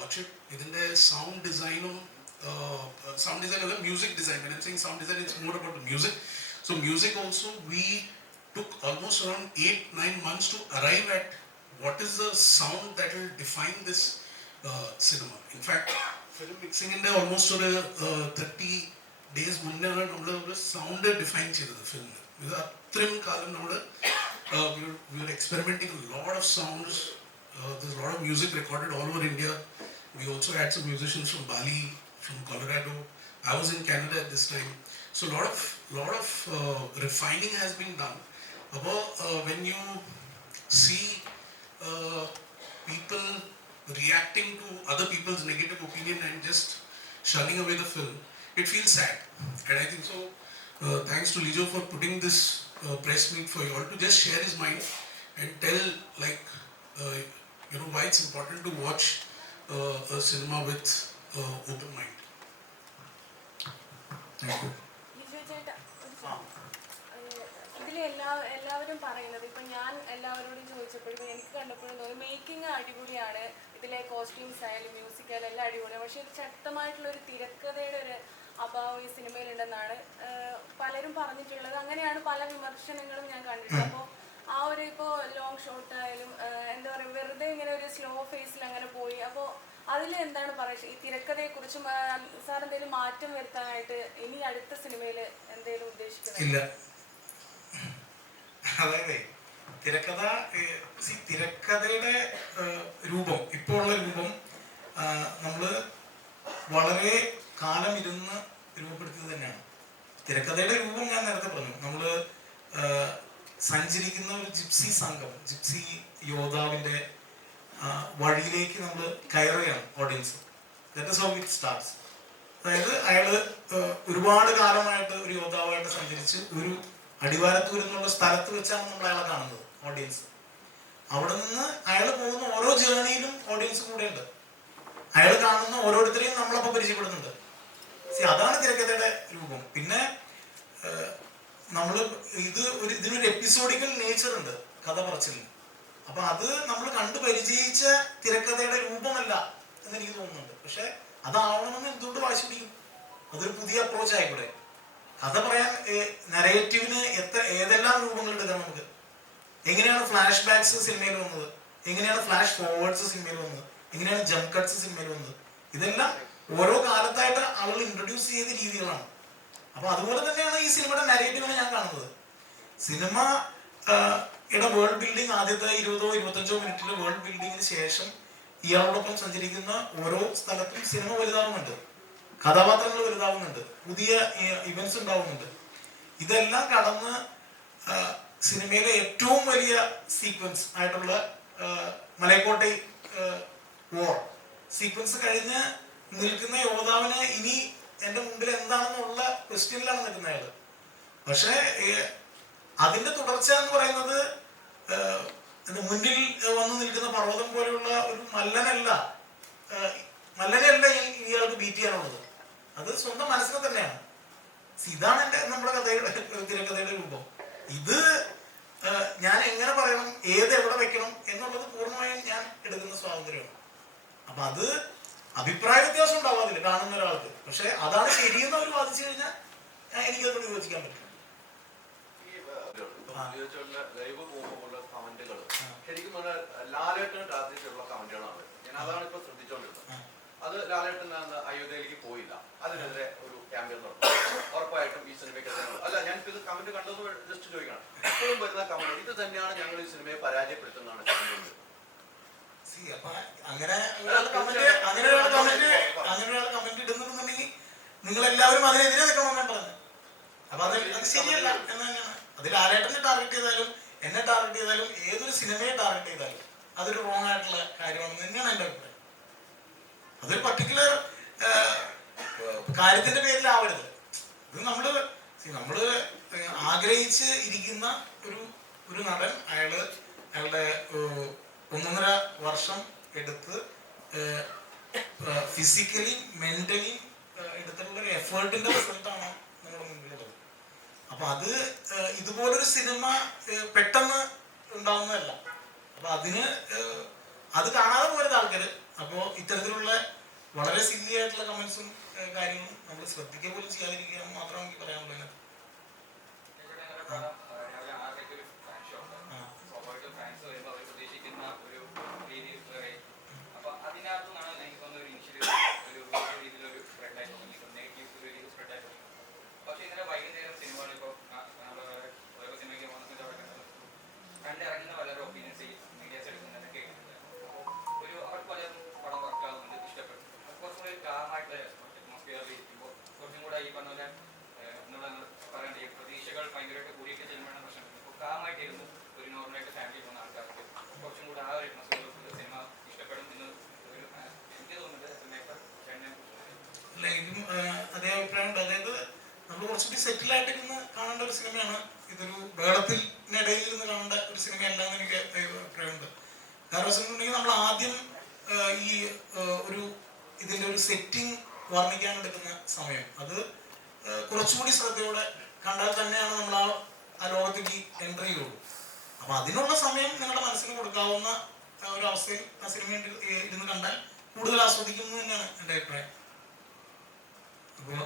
watch it. Idinte sound design or music design. When I'm saying sound design, it's more about the music. So music also, we took almost around 8-9 months to arrive at what is the sound that will define this cinema. In fact, film mixing in almost 30 days മുന്നെയാണ് നമ്മൾ സൗണ്ട് ഡിഫൈൻ ചെയ്തത് ഫിലിമിൽ. ഇത് അത്രയും കാലം നമ്മൾ we were experimenting a lot of sounds. There's a lot of music recorded all over India. We also had some musicians from Bali, from Colorado. I was in Canada at this time. So a lot of refining has been done. When you see people reacting to other people's negative opinion and just shunning away the film, it feels sad. And I think so, thanks to Lijo for putting this press meet for you all to just share his mind and tell why it's important to watch a cinema with open mind. Thank you. എല്ലാവരും പറയുന്നത്, ഇപ്പം ഞാൻ എല്ലാവരോടും ചോദിച്ചപ്പോഴും എനിക്ക് കണ്ടപ്പോഴും തോന്നി മേക്കിംഗ് അടിപൊളിയാണ്, ഇതിലെ കോസ്റ്റ്യൂംസ് ആയാലും മ്യൂസിക് ആയാലും എല്ലാം അടിപൊളിയാണ്. പക്ഷേ ഇത് ശക്തമായിട്ടുള്ളൊരു തിരക്കഥയുടെ ഒരു അഭാവം ഈ സിനിമയിലുണ്ടെന്നാണ് പലരും പറഞ്ഞിട്ടുള്ളത്. അങ്ങനെയാണ് പല വിമർശനങ്ങളും ഞാൻ കണ്ടിട്ടുള്ളത്. അപ്പോൾ ആ ഒരു ഇപ്പോൾ ലോങ് ഷോട്ട് ആയാലും എന്താ പറയുക, വെറുതെ ഇങ്ങനെ ഒരു സ്ലോ ഫേസിൽ അങ്ങനെ പോയി. അപ്പോൾ അതിൽ എന്താണ് പറയുക, ഈ തിരക്കഥയെക്കുറിച്ചും സാർ എന്തെങ്കിലും മാറ്റം വരുത്താനായിട്ട് ഇനി അടുത്ത സിനിമയിൽ എന്തെങ്കിലും ഉദ്ദേശിക്കുന്നില്ല? അതായത് തിരക്കഥയുടെ രൂപം, ഇപ്പോൾ ഉള്ള രൂപം നമ്മൾ വളരെ കാലം ഇരുന്ന് രൂപപ്പെടുത്തിയത് തന്നെയാണ്. തിരക്കഥയുടെ രൂപം ഞാൻ നേരത്തെ പറഞ്ഞു. നമ്മൾ സഞ്ചരിക്കുന്ന ഒരു ജിപ്സി സംഘം, ജിപ്സി യോദ്ധാവിൻ്റെ വഴിയിലേക്ക് നമ്മൾ കയറുകയാണ് audience. That is how it starts. അതായത് അയാൾ ഒരുപാട് കാലമായിട്ട് ഒരു യോദ്ധാവായിട്ട് സഞ്ചരിച്ച് ഒരു അടിവാരത്തൂർ എന്നുള്ള സ്ഥലത്ത് വെച്ചാണ് നമ്മൾ അയാളെ കാണുന്നത്, ഓഡിയൻസ്. അവിടെ നിന്ന് അയാൾ പോകുന്ന ഓരോ ജേർണിയിലും ഓഡിയൻസ് കൂടെയുണ്ട്. അയാൾ കാണുന്ന ഓരോരുത്തരെയും നമ്മളപ്പോൾ പരിചയപ്പെടുന്നുണ്ട്. അതാണ് തിരക്കഥയുടെ രൂപം. പിന്നെ നമ്മൾ ഇതിനൊരു എപ്പിസോഡിക്കൽ നേച്ചർ ഉണ്ട് കഥ പറച്ചിലിന്. അപ്പൊ അത് നമ്മൾ കണ്ടു പരിചയിച്ച തിരക്കഥയുടെ രൂപമല്ല എന്ന് എനിക്ക് തോന്നുന്നുണ്ട്. പക്ഷെ അതാവണമെന്ന് എന്തുകൊണ്ട് വാശി പിടിക്കും? അതൊരു പുതിയ അപ്രോച്ച് ആയിക്കൂടെ? കഥ പറയാൻ നരേറ്റീവിന് ഏതെല്ലാം രൂപങ്ങൾ എടുക്കാം നമുക്ക്. എങ്ങനെയാണ് ഫ്ലാഷ് ബാക്സ് സിനിമയിൽ വന്നത്, എങ്ങനെയാണ് ഫ്ലാഷ് ഫോർവേഡ്സ് സിനിമയിൽ വന്നത്, എങ്ങനെയാണ് ജംപ് കട്ട്സ് സിനിമയിൽ വന്നത്, ഇതെല്ലാം ഓരോ കാലത്തായിട്ട് ആളുകൾ ഇൻട്രൊഡ്യൂസ് ചെയ്ത രീതികളാണ്. അപ്പൊ അതുപോലെ തന്നെയാണ് ഈ സിനിമയുടെ നരേറ്റീവിനെ ഞാൻ കാണുന്നത്. സിനിമയുടെ വേൾഡ് ബിൽഡിംഗ് ആദ്യത്തെ 20-25 മിനിറ്റിലെ വേൾഡ് ബിൽഡിങ്ങിന് ശേഷം ഇയാളോടൊപ്പം സഞ്ചരിക്കുന്ന ഓരോ സ്ഥലത്തും സിനിമ വലുതാവുന്നുണ്ട്, കഥാപാത്രങ്ങൾ വലുതാവുന്നുണ്ട്, പുതിയ ഇവന്റ്സ് ഉണ്ടാവുന്നുണ്ട്. ഇതെല്ലാം കടന്ന് സിനിമയിലെ ഏറ്റവും വലിയ സീക്വൻസ് ആയിട്ടുള്ള മലയക്കോട്ടൈ വാർ സീക്വൻസ് കഴിഞ്ഞ് നിൽക്കുന്ന യോദ്ധാവിന് ഇനി എൻ്റെ മുമ്പിൽ എന്താണെന്നുള്ള ക്വസ്റ്റ്യനിലാണ് നിൽക്കുന്ന അയാള്. പക്ഷേ അതിന്റെ തുടർച്ച എന്ന് പറയുന്നത് മുന്നിൽ വന്നു നിൽക്കുന്ന പർവ്വതം പോലെയുള്ള ഒരു മല്ലനെയല്ല ഇയാൾക്ക് ബീറ്റ് ചെയ്യാനുള്ളത്. അത് സ്വന്തം മനസ്സിനെ തന്നെയാണ്. ഇതാണ് നമ്മുടെ കഥയുടെ തിരക്കഥയുടെ രൂപം. ഇത് ഞാൻ എങ്ങനെ പറയണം, ഏത് എവിടെ വെക്കണം എന്നുള്ളത് പൂർണ്ണമായും ഞാൻ എടുക്കുന്ന സ്വാതന്ത്ര്യമാണ്. അപ്പൊ അത് അഭിപ്രായ വ്യത്യാസം ഉണ്ടാവും അതിൽ കാണുന്ന ഒരാൾക്ക്. പക്ഷെ അതാണ് ശരിയെന്ന് അവർ വാദിച്ചു കഴിഞ്ഞാൽ എനിക്കതിനോട് യോജിക്കാൻ പറ്റും. ലൈവ് പോകുമ്പോൾ കമന്റുകൾ ശരിക്കും പറഞ്ഞാൽ ലാലേട്ടന് ടാർഗറ്റിലുള്ള കമന്റുകളാണ്. ഞാൻ അതാണ് ഇപ്പൊ ശ്രദ്ധിച്ചുകൊണ്ടിരുന്നത്. അത് ലാലേട്ടൻ അയോധ്യയിലേക്ക് പോയില്ല, അതിനെതിരെ ഒരു ക്യാമ്പയിൻ നടത്തും. ഉറപ്പായിട്ടും ഈ സിനിമയ്ക്ക് അല്ല, ഞാനിത് കമന്റ് കണ്ടത് ജസ്റ്റ് ചോദിക്കണം. ഇപ്പോഴും വരുന്ന കമന്റ് ഇത് തന്നെയാണ് ഞങ്ങൾ ഈ സിനിമയെ പരാജയപ്പെടുത്തുന്നതാണ്. അങ്ങനെ കമന്റ് ഇടുന്നുണ്ടെങ്കിൽ നിങ്ങൾ എല്ലാവരും അതിനെതിരെ നിൽക്കണമെന്നാണ് പറഞ്ഞത്. അപ്പൊ അത് ശരിയല്ല എന്ന് തന്നെയാണ്. അതിൽ ലാലേട്ടനെ ടാർഗറ്റ് ചെയ്താലും എന്നെ ടാർഗറ്റ് ചെയ്താലും ഏതൊരു സിനിമയെ ടാർഗറ്റ് ചെയ്താലും അതൊരു റോങ് ആയിട്ടുള്ള കാര്യമാണെന്ന് തന്നെയാണ് എൻ്റെ അഭിപ്രായം. അതൊരു പർട്ടിക്കുലർ കാര്യത്തിന്റെ പേരിലാവരുത്. ഇത് നമ്മള് ആഗ്രഹിച്ച് ഇരിക്കുന്ന ഒരു നടൻ, അയാളുടെ 1.5 വർഷം എടുത്ത് ഫിസിക്കലി മെന്റലി എടുത്തിട്ടുള്ള ഒരു എഫേർട്ടിന്റെ റിസൾട്ടാണ് നമ്മുടെ മുന്നിലുള്ളത്. അപ്പൊ അത് ഇതുപോലൊരു സിനിമ പെട്ടെന്ന് ഉണ്ടാവുന്നതല്ല. അപ്പൊ അത് കാണാതെ പോരുന്ന ആൾക്കാര് അപ്പോ ഇത്തരത്തിലുള്ള വളരെ സില്ലി ആയിട്ടുള്ള കമന്റ്സും കാര്യങ്ങളും നമ്മൾ ശ്രദ്ധിക്കുക പോലും ചെയ്യാതിരിക്കുക എന്ന് മാത്രമേ എനിക്ക് പറയാനുള്ളൂ. കണ്ടിറങ്ങുന്ന പലരും ഒപ്പീനിയൻസ് മീഡിയാസ് എടുക്കുന്നതൊക്കെ ഒരു അവർക്ക് പലരും പടം വർക്കാകുന്നുണ്ട്, ഇഷ്ടപ്പെട്ടു. കുറച്ചും കൂടി കാമായിട്ടുള്ള അറ്റ്മോസ്ഫിയറിൽ ഇരിക്കുമ്പോൾ കുറച്ചും കൂടെ ഈ പറഞ്ഞ പോലെ നമ്മൾ പറയേണ്ട പ്രതീക്ഷകൾ ഭയങ്കരമായിട്ട് കൂടിയൊക്കെ ചെല്ലുമ്പോഴാണ് പ്രശ്നം. ഇപ്പോൾ കാമായിട്ടിരുന്നു ഒരു നോർമലായിട്ട് ഫാമിലി പോകുന്ന ആൾക്കാർക്ക് കുറച്ചും കൂടെ ആ ഒരു അറ്റ്മോസ്ഫിയറിൽ സിനിമ ഇഷ്ടപ്പെടും എന്ന് ഒരു എനിക്ക് തോന്നുന്നുണ്ട്. എനിക്കും അതേ അഭിപ്രായം ഉണ്ട്. അതായത് നമ്മൾ കുറച്ചുകൂടി സെറ്റിൽ ആയിട്ടിരുന്ന് കാണേണ്ട ഒരു സിനിമയാണ്. ഇതൊരു ബേളത്തിനിടയിൽ നിന്ന് കാണേണ്ട ഒരു സിനിമയല്ല എന്ന് എനിക്ക് അഭിപ്രായമുണ്ട്. കാരണം വെച്ചിട്ടുണ്ടെങ്കിൽ നമ്മൾ ആദ്യം ഇതിന്റെ ഒരു സെറ്റിംഗ് വർണ്ണിക്കാൻ എടുക്കുന്ന സമയം അത് കുറച്ചുകൂടി ശ്രദ്ധയോടെ കണ്ടാൽ തന്നെയാണ് നമ്മൾ ആ ലോകത്തേക്ക് എൻ്റർ ചെയ്യുള്ളൂ. അപ്പൊ അതിനുള്ള സമയം നിങ്ങളുടെ മനസ്സിന് കൊടുക്കാവുന്ന ഒരു അവസ്ഥയിൽ ആ സിനിമ ഇരുന്ന് കണ്ടാൽ കൂടുതൽ ആസ്വദിക്കുന്നു തന്നെയാണ് എൻ്റെ അഭിപ്രായം. അപ്പോൾ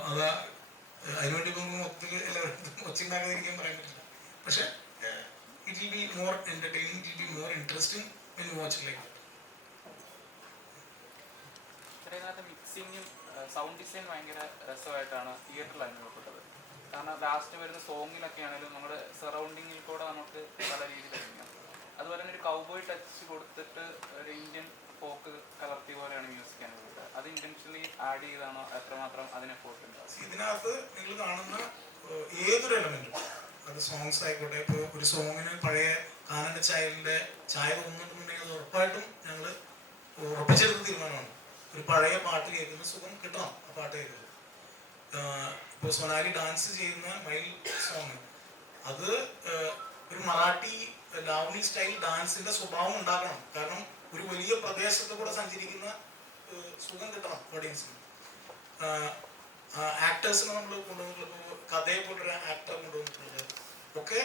അതിനുവേണ്ടി ഇപ്പം മൊത്തത്തിൽ എല്ലാവരും ഒച്ചുണ്ടാക്കാതിരിക്കാൻ പറയാൻ പറ്റില്ല. പക്ഷെ it will be more entertaining, it will be more interesting when you watch like. മിക്സിങ്ങും സൗണ്ട് ഡിസൈൻ ഭയങ്കര രസമായിട്ടാണ് തിയേറ്ററിൽ അനുഭവപ്പെട്ടത്. കാരണം ലാസ്റ്റ് വരുന്ന സോങ്ങിലൊക്കെ ആണെങ്കിലും നമ്മുടെ സറൗണ്ടിങ്ങിൽ കൂടെ നമുക്ക് പല രീതിയിൽ തുടങ്ങാം. അതുപോലെ തന്നെ ഒരു കൗബോയ് ടച്ച് കൊടുത്തിട്ട് ഒരു ഇന്ത്യൻ ഫോക്ക് കലർത്തി പോലെയാണ് മ്യൂസിക് അനുഭവപ്പെട്ടത്. അത് ഇന്റൻഷനലി ആഡ് ചെയ്താണോ, എത്രമാത്രം അതിന് എഫോർട്ട് ഉണ്ടാവും? ഇതിനകത്ത് നിങ്ങൾ കാണുന്ന ഏതൊരു എലമെന്റും, അത് സോങ്സ് ആയിക്കോട്ടെ, ഇപ്പോൾ ഒരു സോങ്ങിന് പഴയ കാനഡ ചായലിന്റെ ചായ തോന്നുന്നുണ്ടെങ്കിൽ അത് ഉറപ്പായിട്ടും ഞങ്ങൾ ഉറപ്പിച്ചെടുത്ത തീരുമാനമാണ്. ഒരു പഴയ പാട്ട് കേൾക്കുന്ന സുഖം കിട്ടണം ആ പാട്ട് കേൾക്കുന്നത്. ഇപ്പോൾ സൊനാലി ഡാൻസ് ചെയ്യുന്ന മൈൽ സോങ് അത് ഒരു മറാഠി ലാവ്ലി സ്റ്റൈൽ ഡാൻസിന്റെ സ്വഭാവം ഉണ്ടാക്കണം. കാരണം ഒരു വലിയ പ്രദേശത്ത് കൂടെ സഞ്ചരിക്കുന്ന സുഖം കിട്ടണം ഓഡിയൻസിന്. ആക്ടേഴ്സിനെ നമ്മൾ കൊണ്ടുവന്നിട്ടുള്ളത്, കഥയെ പോലൊരു ആക്ടർ കൊണ്ടുവന്നിട്ടുള്ളത് ഒക്കെ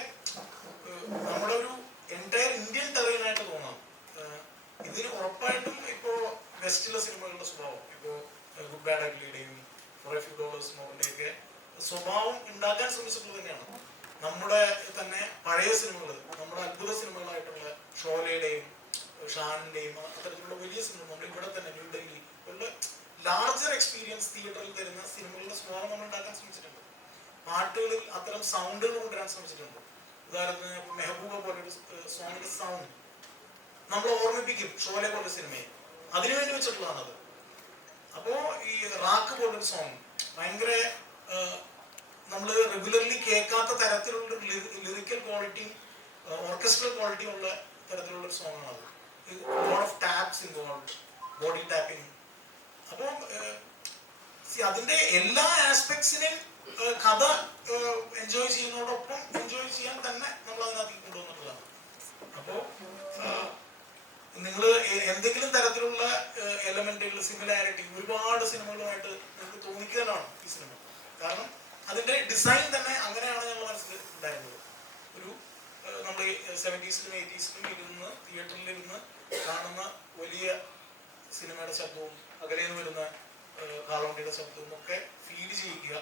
നമ്മുടെ ഒരു എൻറ്റയർ ഇന്ത്യൻ ടെറൈനായിട്ട് തോന്നാം. ഇതിന് ഉറപ്പായിട്ടും ഇപ്പോൾ വെസ്റ്റിലെ സിനിമകളുടെ സ്വഭാവം, ഇപ്പോൾ ഗുഡ് ബാഡ് അഗ്ലിയുടെയും ഫോർ എ ഫ്യൂ ഡോളേഴ്സ് മോറിന്റെയൊക്കെ സ്വഭാവം ഉണ്ടാക്കാൻ ശ്രമിച്ചിട്ടുള്ളത് തന്നെയാണ്. നമ്മുടെ തന്നെ പഴയ സിനിമകൾ, നമ്മുടെ അത്ഭുത സിനിമകളായിട്ടുള്ള ഷോലയുടെയും ഷാനിന്റെയും അത്തരത്തിലുള്ള വലിയ സിനിമ നമ്മൾ ഇവിടെ തന്നെ ന്യൂഡൽഹി ഉള്ള ലാർജർ എക്സ്പീരിയൻസ് തിയേറ്ററിൽ തരുന്ന സിനിമകളുടെ സ്വഭാവം നമ്മൾ ഉണ്ടാക്കാൻ ശ്രമിച്ചിട്ടുണ്ട്. പാട്ടുകളിൽ അത്തരം സൗണ്ടുകൾ കൊണ്ടുവരാൻ ശ്രമിച്ചിട്ടുണ്ട്. ഉദാഹരണത്തിന് മെഹബൂബ പോലൊരു സോങ്ങിന്റെ സൗണ്ട് നമ്മൾ ഓർമ്മിപ്പിക്കും ഷോലെ പോലൊരു സിനിമയെ, അതിനുവേണ്ടി വെച്ചിട്ടുള്ളതാണത്. അപ്പോ ഈ റാക്ക് പോലൊരു സോങ് ഭയങ്കര നമ്മൾ റെഗുലർലി കേൾക്കാത്ത തരത്തിലുള്ള ലിറിക്കൽ ക്വാളിറ്റിയും ഓർക്കസ്ട്രൽ ക്വാളിറ്റിയും ഉള്ള തരത്തിലുള്ള ഒരു സോങ് ആണ്. Lot of taps involved, body tapping. അപ്പം അതിന്റെ എല്ലാ ആസ്പെക്ട്സിനെയും കഥ എൻജോയ് ചെയ്യുന്നതോടൊപ്പം എൻജോയ് ചെയ്യാൻ തന്നെ നമ്മൾ അതിനകത്തേക്ക് കൊണ്ടുവന്നിട്ടുള്ളതാണ്. അപ്പോ നിങ്ങൾ എന്തെങ്കിലും തരത്തിലുള്ള എലമെന്റുകൾ, സിമിലാരിറ്റി ഒരുപാട് സിനിമകളുമായിട്ട് നിങ്ങൾക്ക് തോന്നിക്കാനാണ് ഈ സിനിമ. കാരണം അതിന്റെ ഡിസൈൻ തന്നെ അങ്ങനെയാണ് ഞങ്ങൾ മനസ്സിൽ ഉണ്ടായിരുന്നത്. ഒരു നമ്മൾ 70s-ലും 80s-ലും ഇരുന്ന് തിയേറ്ററിലിരുന്ന് കാണുന്ന വലിയ സിനിമയുടെ ശബ്ദവും അകലെ നിന്ന് വരുന്ന കാളവണ്ടിയുടെ ശബ്ദവും ഒക്കെ ഫീൽ ചെയ്യിക്കുക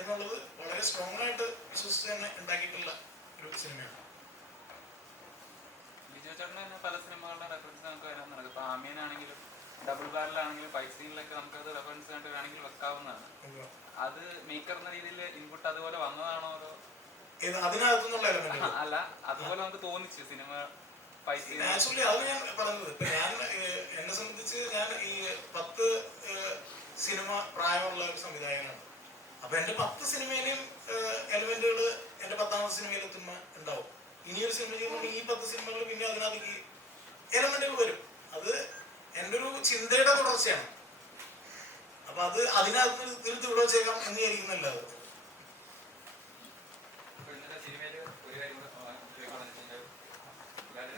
എന്നുള്ളത് വളരെ സ്ട്രോങ് ആയിട്ട് വിശ്വസിച്ച് തന്നെ ഉണ്ടാക്കിയിട്ടുള്ള ഒരു സിനിമയാണ്. ലിജോ ചേട്ടന് തന്നെ പല സിനിമകളുടെ റെഫറൻസ് നമുക്ക് വരാൻ നടക്കും. ഇപ്പൊ ആമിയനാണെങ്കിലും ഡബിൾ ബാരലാണെങ്കിലും ഫൈറ്റ് സീനിലൊക്കെ നമുക്കത് റെഫറൻസ് ആയിട്ട് വേണമെങ്കിൽ വെക്കാവുന്നതാണ്. അത് മേക്കർ എന്ന രീതിയിൽ ഇൻപുട്ട് അതുപോലെ വന്നതാണോ അതോ അതിനകത്തുനിന്നുള്ള എലമെന്റ് അല്ല അതുപോലെ നമുക്ക് തോന്നിച്ചു സിനിമ ഫൈറ്റ് സീൻ? ആക്ച്വലി അത് ഞാൻ പറഞ്ഞത് ഇപ്പൊ ഞാൻ എന്നെ സംബന്ധിച്ച് ഞാൻ ഈ 10 സിനിമ പ്രായമുള്ള ഒരു സംവിധായകനാണ്. അപ്പൊ എന്റെ 10 സിനിമയിലെയും എലമെന്റുകൾ എന്റെ 10ാമത്തെ സിനിമയിൽ എത്തുമ്പോ ഉണ്ടാവും. ഇനിയൊരു സിനിമ ചെയ്യുമ്പോൾ ഈ 10 സിനിമകളിൽ പിന്നെ അതിനകത്ത് എലമെന്റുകൾ വരും. അത് എൻ്റെ ഒരു ചിന്തയുടെ തുടർച്ചയാണ്. അപ്പൊ അത് അതിനകത്ത് തിരുത്തി വിടുവച്ചേക്കാം എന്ന് വിചാരിക്കുന്നല്ലാതെ. സിനിമയില് ഒരു കാര്യം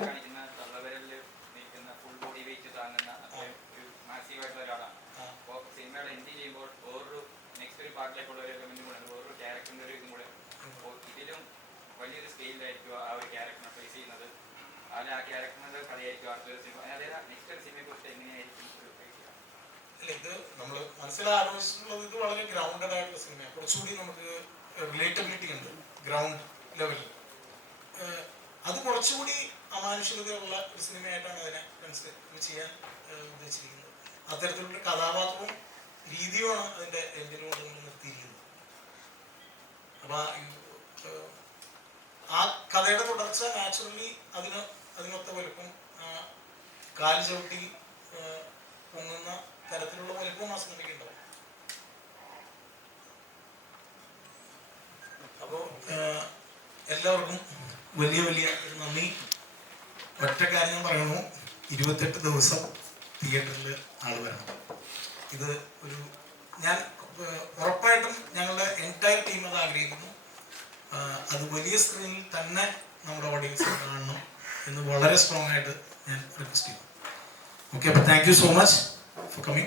കാണിക്കുന്ന തള്ളവരലില് നിൽക്കുന്ന ഫുൾ ബോഡി വെയിറ്റ് താങ്ങുന്ന ഒരു മാസീവായിട്ടുള്ള ഒരാളാണ്. അപ്പോൾ സിനിമയുടെ എൻഡ് ചെയ്യുമ്പോൾ വേറൊരു നെക്സ്റ്റ് ഒരു പാർട്ടിലേക്കുള്ള ഒരു എലമെന്റും കൂടെ വേറൊരു ക്യാരക്ടറിന്റെ ഒരു ഇതും കൂടെ. അപ്പോൾ ഇതിലും വലിയൊരു സ്കെയിലായിരിക്കും ആ ഒരു ക്യാരക്ടറിനെ പ്ലേസ് ചെയ്യുന്നത്. അതിൽ ആ ക്യാരക്ടറിന്റെ കഥയായിരിക്കും അടുത്തൊരു സിനിമ. അതായത് നെക്സ്റ്റ് ഒരു സിനിമയെ കുറിച്ച് എങ്ങനെയായിരിക്കും അല്ല, ഇത് നമ്മൾ മനസ്സിലാലോചിച്ചിട്ടുള്ളത് ഇത് വളരെ ഗ്രൗണ്ടഡ് ആയിട്ടുള്ള സിനിമയാണ്. കുറച്ചുകൂടി നമുക്ക് റിലേറ്റബിലിറ്റി ഉണ്ട് ഗ്രൗണ്ട് ലെവലിൽ. അത് കുറച്ചുകൂടി അമാനുഷികതയുള്ള ഒരു സിനിമയായിട്ടാണ് അതിനെ ചെയ്യാൻ ഉദ്ദേശിച്ചിരിക്കുന്നത്. അത്തരത്തിലുള്ള കഥാപാത്രവും രീതിയുമാണ് അതിന്റെ എന്തിനോട് നമ്മൾ നിർത്തിയിരിക്കുന്നത്. അപ്പൊ ആ കഥയുടെ തുടർച്ച നാച്ചുറലി അതിനൊത്ത വലുപ്പം കാല് ചവിട്ടി പൊങ്ങുന്ന തരത്തിലുള്ള വലുപ്പം ആ സിനിമയ്ക്കുണ്ടാവും. അപ്പോൾ എല്ലാവർക്കും വലിയ വലിയ നന്ദി. ഒറ്റ കാര്യം ഞാൻ പറയണു, 28 ദിവസം തിയേറ്ററിൽ ആള് വരണം. ഇത് ഒരു ഞാൻ ഉറപ്പായിട്ടും ഞങ്ങളുടെ എൻറ്റയർ ടീം അത് ആഗ്രഹിക്കുന്നു. അത് വലിയ സ്ക്രീനിൽ തന്നെ നമ്മുടെ ഓഡിയൻസ് കാണണം എന്ന് വളരെ സ്ട്രോങ് ആയിട്ട് ഞാൻ റിക്വസ്റ്റ് ചെയ്യുന്നു. ഓക്കെ, അപ്പോൾ thank you so much for coming.